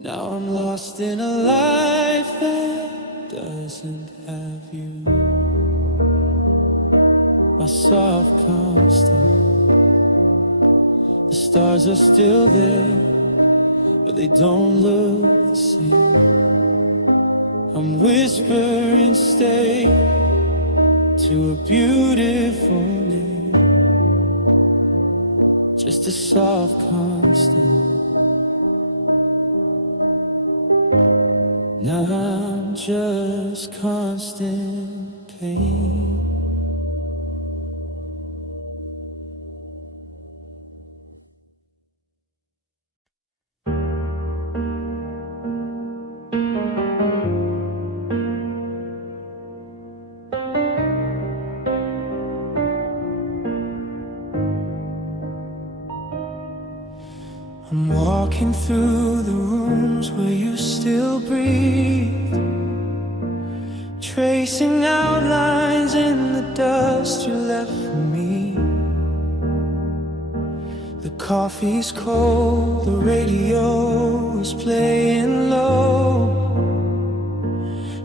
Now I'm lost in a life that doesn't have you. My soft constant. The stars are still there, but they don't look the same. I'm whispering stay to a beautiful name. Just a soft constant. Now I'm just constant pain. I'm walking through the rooms where you still breathe, tracing outlines in the dust you left for me. The coffee's cold, the radio is playing low,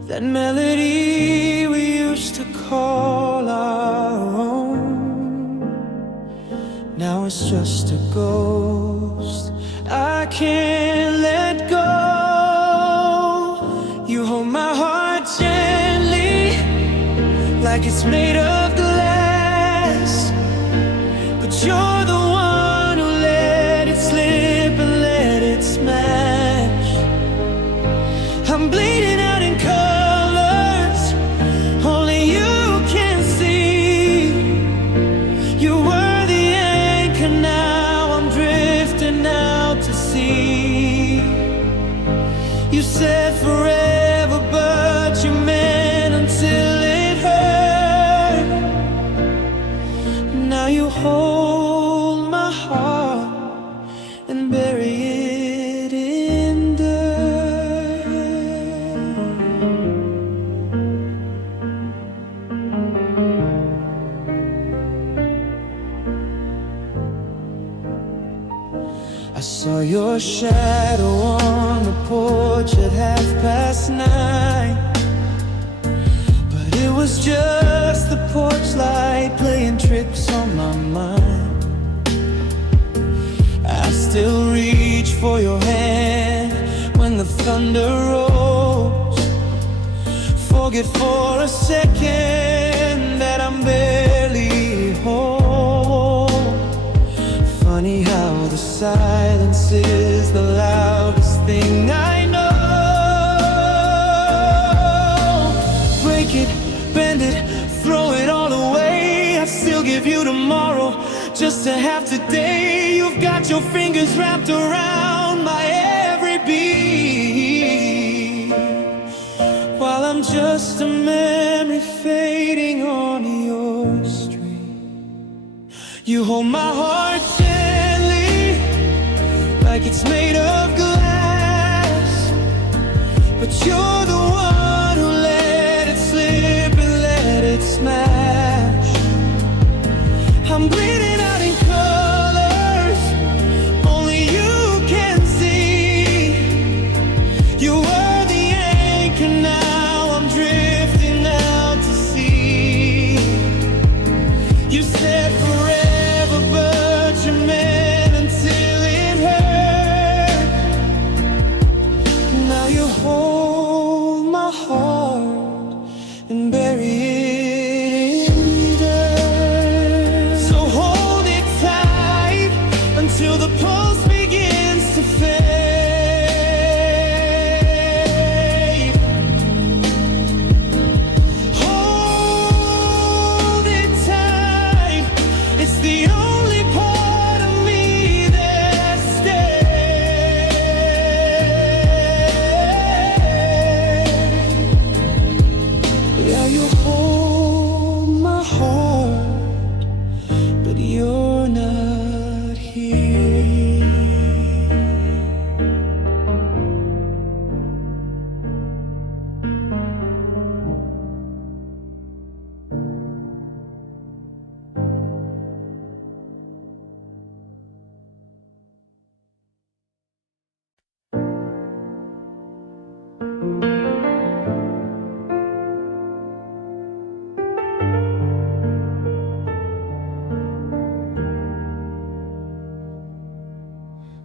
that melody we used to call our own. Now it's just a ghost I can't let go. You hold my heart gently, like it's made of glass, but you're the one who let it slip and let it smash. I'm bleeding out in colors only you can see. You were the anchor, now I'm drifting out to sea. You said forever, but you meant until it hurt. Now you hold my heart and bury it in dirt. I saw your shadow on the porch at 9:30, but it was just the porch light playing tricks on my mind. I still reach for your hand when the thunder rolls, Forget for a second that I'm barely home. Funny how the silence is the loudest thing I know. Break it, bend it, throw it all away. I'd still give you tomorrow just to have today. You've got your fingers wrapped around my every beat, while I'm just a memory fading on your street. You hold my heart gently, like it's made of glass, but you're the one who let it slip and let it smash. I'm bleeding out in colors only you can see. You were the anchor, now I'm drifting out to sea. You said forever, but you meant until it hurt. Now you hold my heart and bury it in dirt. So hold it tight until the pulse begins to fade. Hold it tight, it's the only part of me that stays. Yeah, you hold my heart, but you're not here.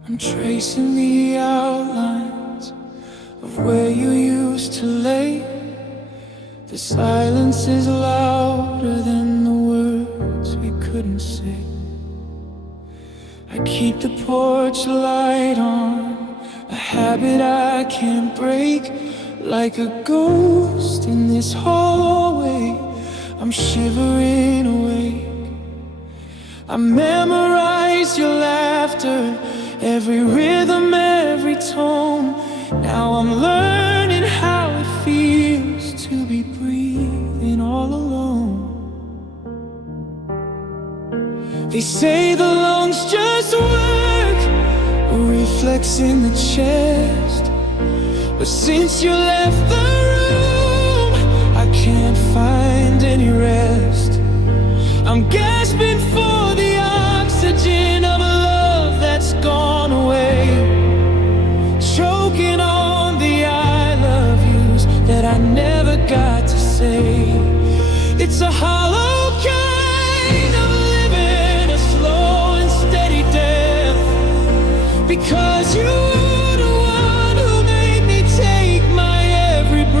I'm tracing the outlines of where you used to lay. The silence is louder than the words we couldn't say. I keep the porch light on, a habit I can't break. Like a ghost in this hallway, I'm shivering awake. I memorize your laughter, every rhythm, every tone. Now I'm learning how it feels to be breathing all alone. They say the lungs just work, a reflex in the chest. But since you left the room, I can't find any rest. I'm gasping for the oxygen of a love that's gone away, choking on the I love yous that I never got to say. It's a hollow kind of living, a slow and steady death, because you were the one who made me take my every breath.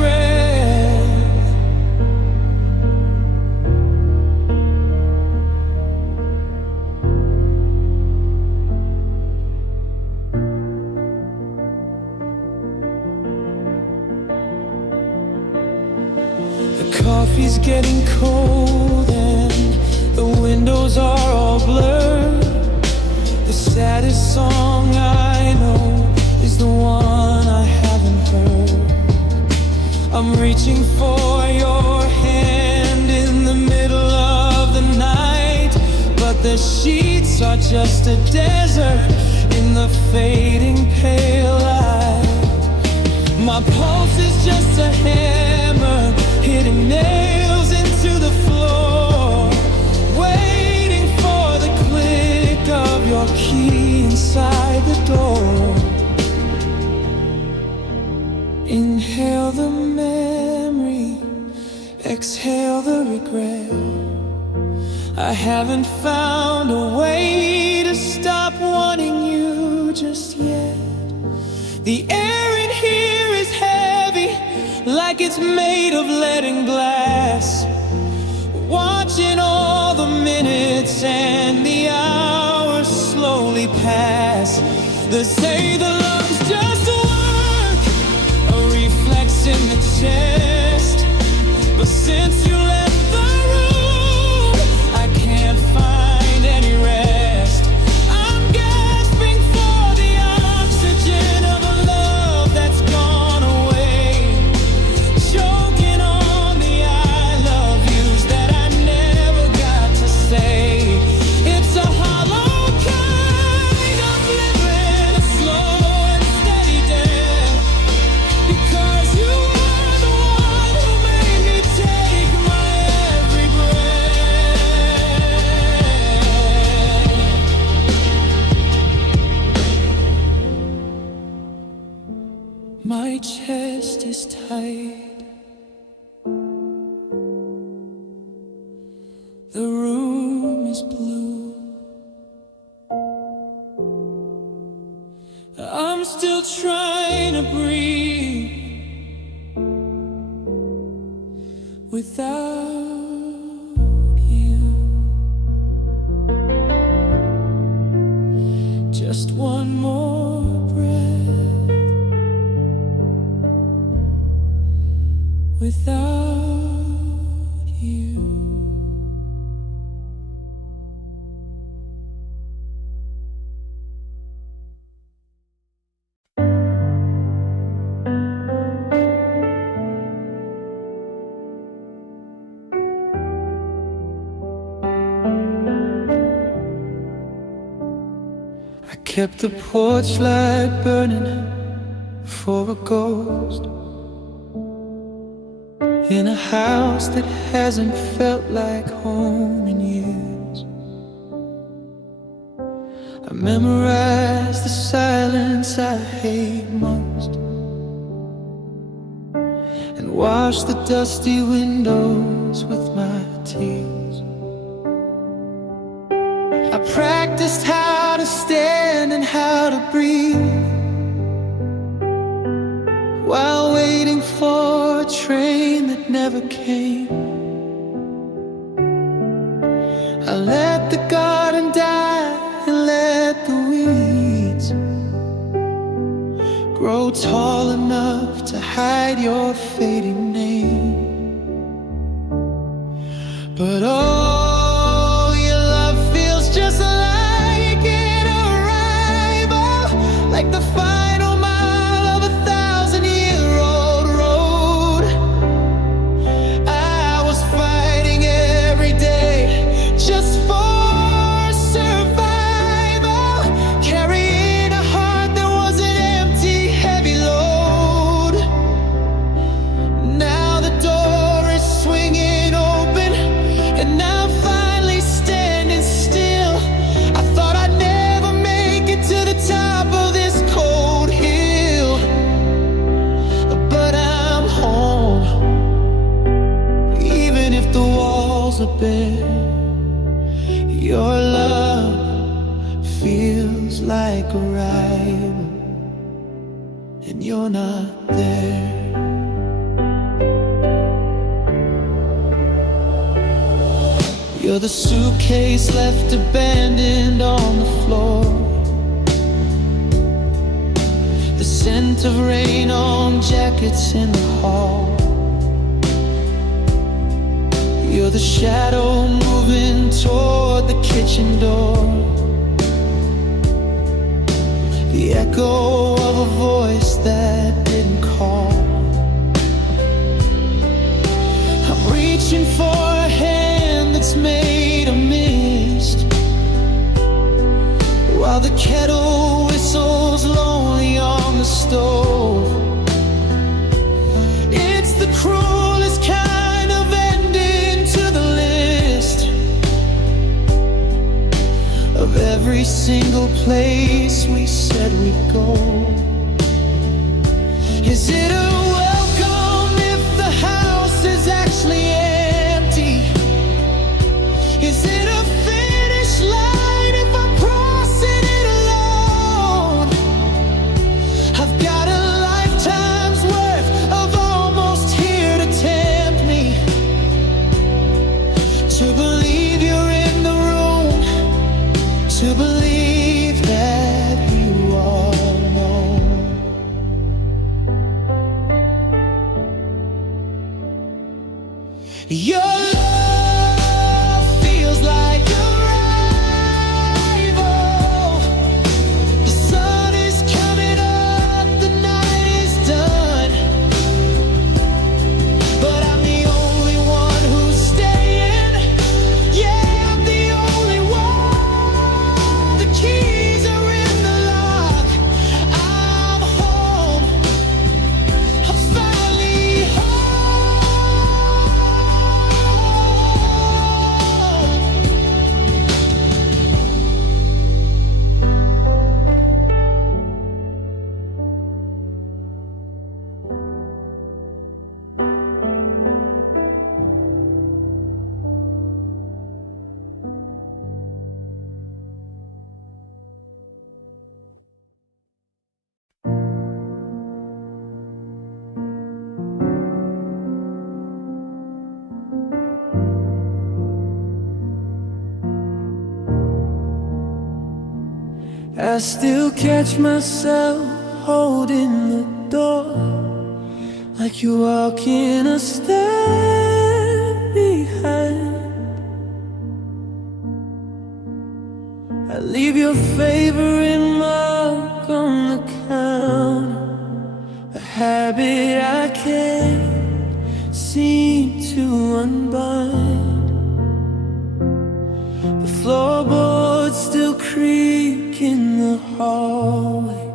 Coffee's getting cold and the windows are all blurred. The saddest song I know is the one I haven't heard. I'm reaching for your hand in the middle of the night, but the sheets are just a desert in the fading pale light. My pulse is just a hammer hitting nails into the floor, waiting for the click of your key inside the door. Inhale the memory, exhale the regret. I haven't found a way to stop wanting you just yet. The air in here is heavy, like it's made of lead and glass. Watching all the minutes and the hours slowly pass. They say the love's just a work, a reflex in the chest. But since you left the room, I can't find any rest. I'm gasping for the oxygen of a love that's gone away. Choking on the I love yous that I never got to say. It's a hollow kind of living, a slow and steady death. Because you were the one who made me take my every breath. My chest is tight. The room is blue. I'm still trying to breathe without you. Just one more breath without you. I kept the porch light burning for a ghost in a house that hasn't felt like home in years. I memorized the silence I hate most and washed the dusty windows with my tears. I practiced how to stand and how to breathe while waiting for a train that never came. I let the garden die and let the weeds grow tall enough to hide your fading name. But oh, your love feels just like an arrival, like the final mile of a 1,000-year-old road. I was fighting every day just for survival, carrying a heart that was an empty, heavy load. Now the door is swinging open and I'm finally standing still. I thought I'd never make it to the top of this cold hill, but I'm home. Even if the walls are bare, your love feels like a rival, and you're not there. You're the suitcase left abandoned on the floor, the scent of rain on jackets in the hall. You're the shadow moving toward the kitchen door, the echo of a voice that didn't call. I'm reaching for a hand that's made of mist, while the kettle whistles lonely on the stove. It's the cruelest kind of ending to the list of every single place we said we'd go. Is it a welcome if the house is actually empty? Is it a finish line if I'm crossing it alone? I've got a lifetime's worth of almost Your love feels like a rival. The sun is coming up, the night is done, but I'm the only one who's staying. Yeah, I'm the only one. The keys are in the lock. I'm home. I'm finally home. I still catch myself holding the door, like you're walking a step behind. I leave your favorite mug on the counter, a habit I can't seem to unbind. The floorboards still creak in the hallway,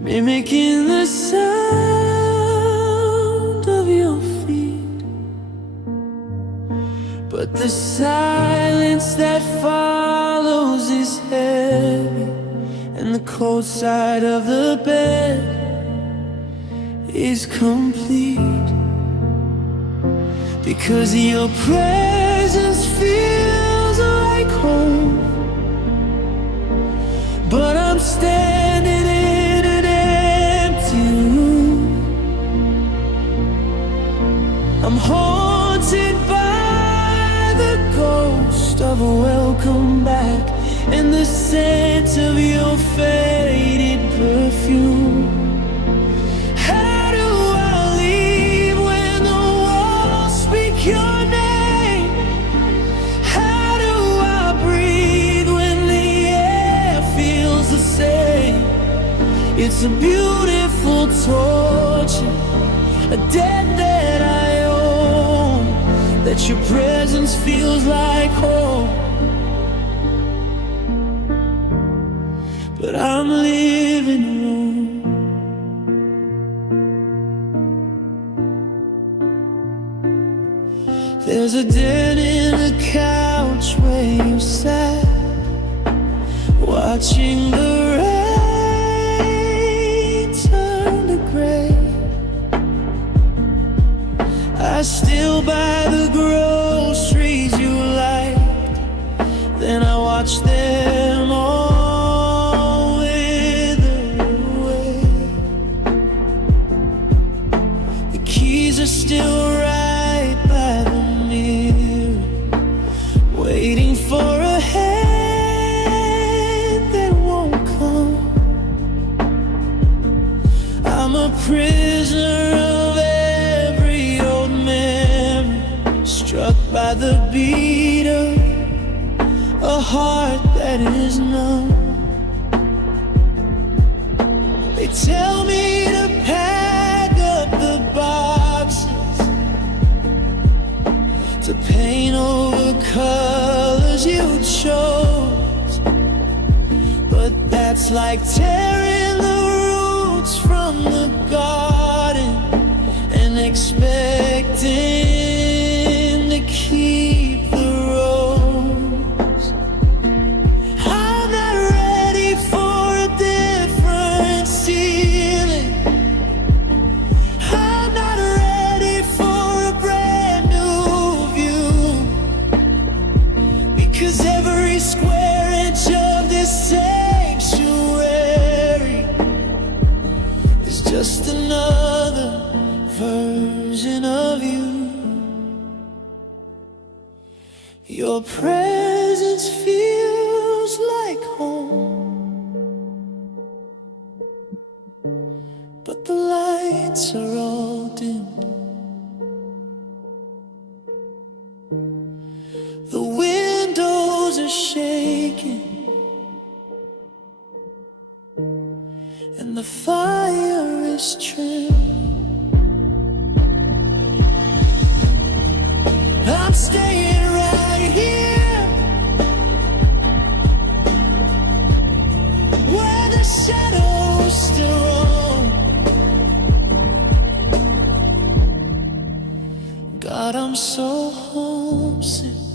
mimicking the sound of your feet. But the silence that follows is heavy, and the cold side of the bed is complete, because your presence feels like home. But I'm standing in an empty room. I'm haunted by the ghost of a welcome back and the scent of your faded perfume. How do I leave when the walls speak your name? How do I breathe when the air feels the same? It's a beautiful torture, a debt that I owe, that your presence feels like home. But I'm living alone. There's a dent in the couch where you sat, watching the rain turn to gray. I still buy the groceries you liked, then I watch them all wither away. The keys are still right by the mirror, waiting for a hand that won't come. I'm a prisoner of every old memory, struck by the beat of a heart that is numb. They tell me to pack up the boxes, to paint over colors you chose, but that's like tearing the roots from the garden and expecting to keep the rose. I'm not ready for a different ceiling. I'm not ready for a brand new view, because every square inch of this sanctuary is just another version of you. Your presence feels like home, but the lights are all dim. is shaking and the fire is trimmed. I'm staying right here where the shadows still roam. God, I'm so homesick.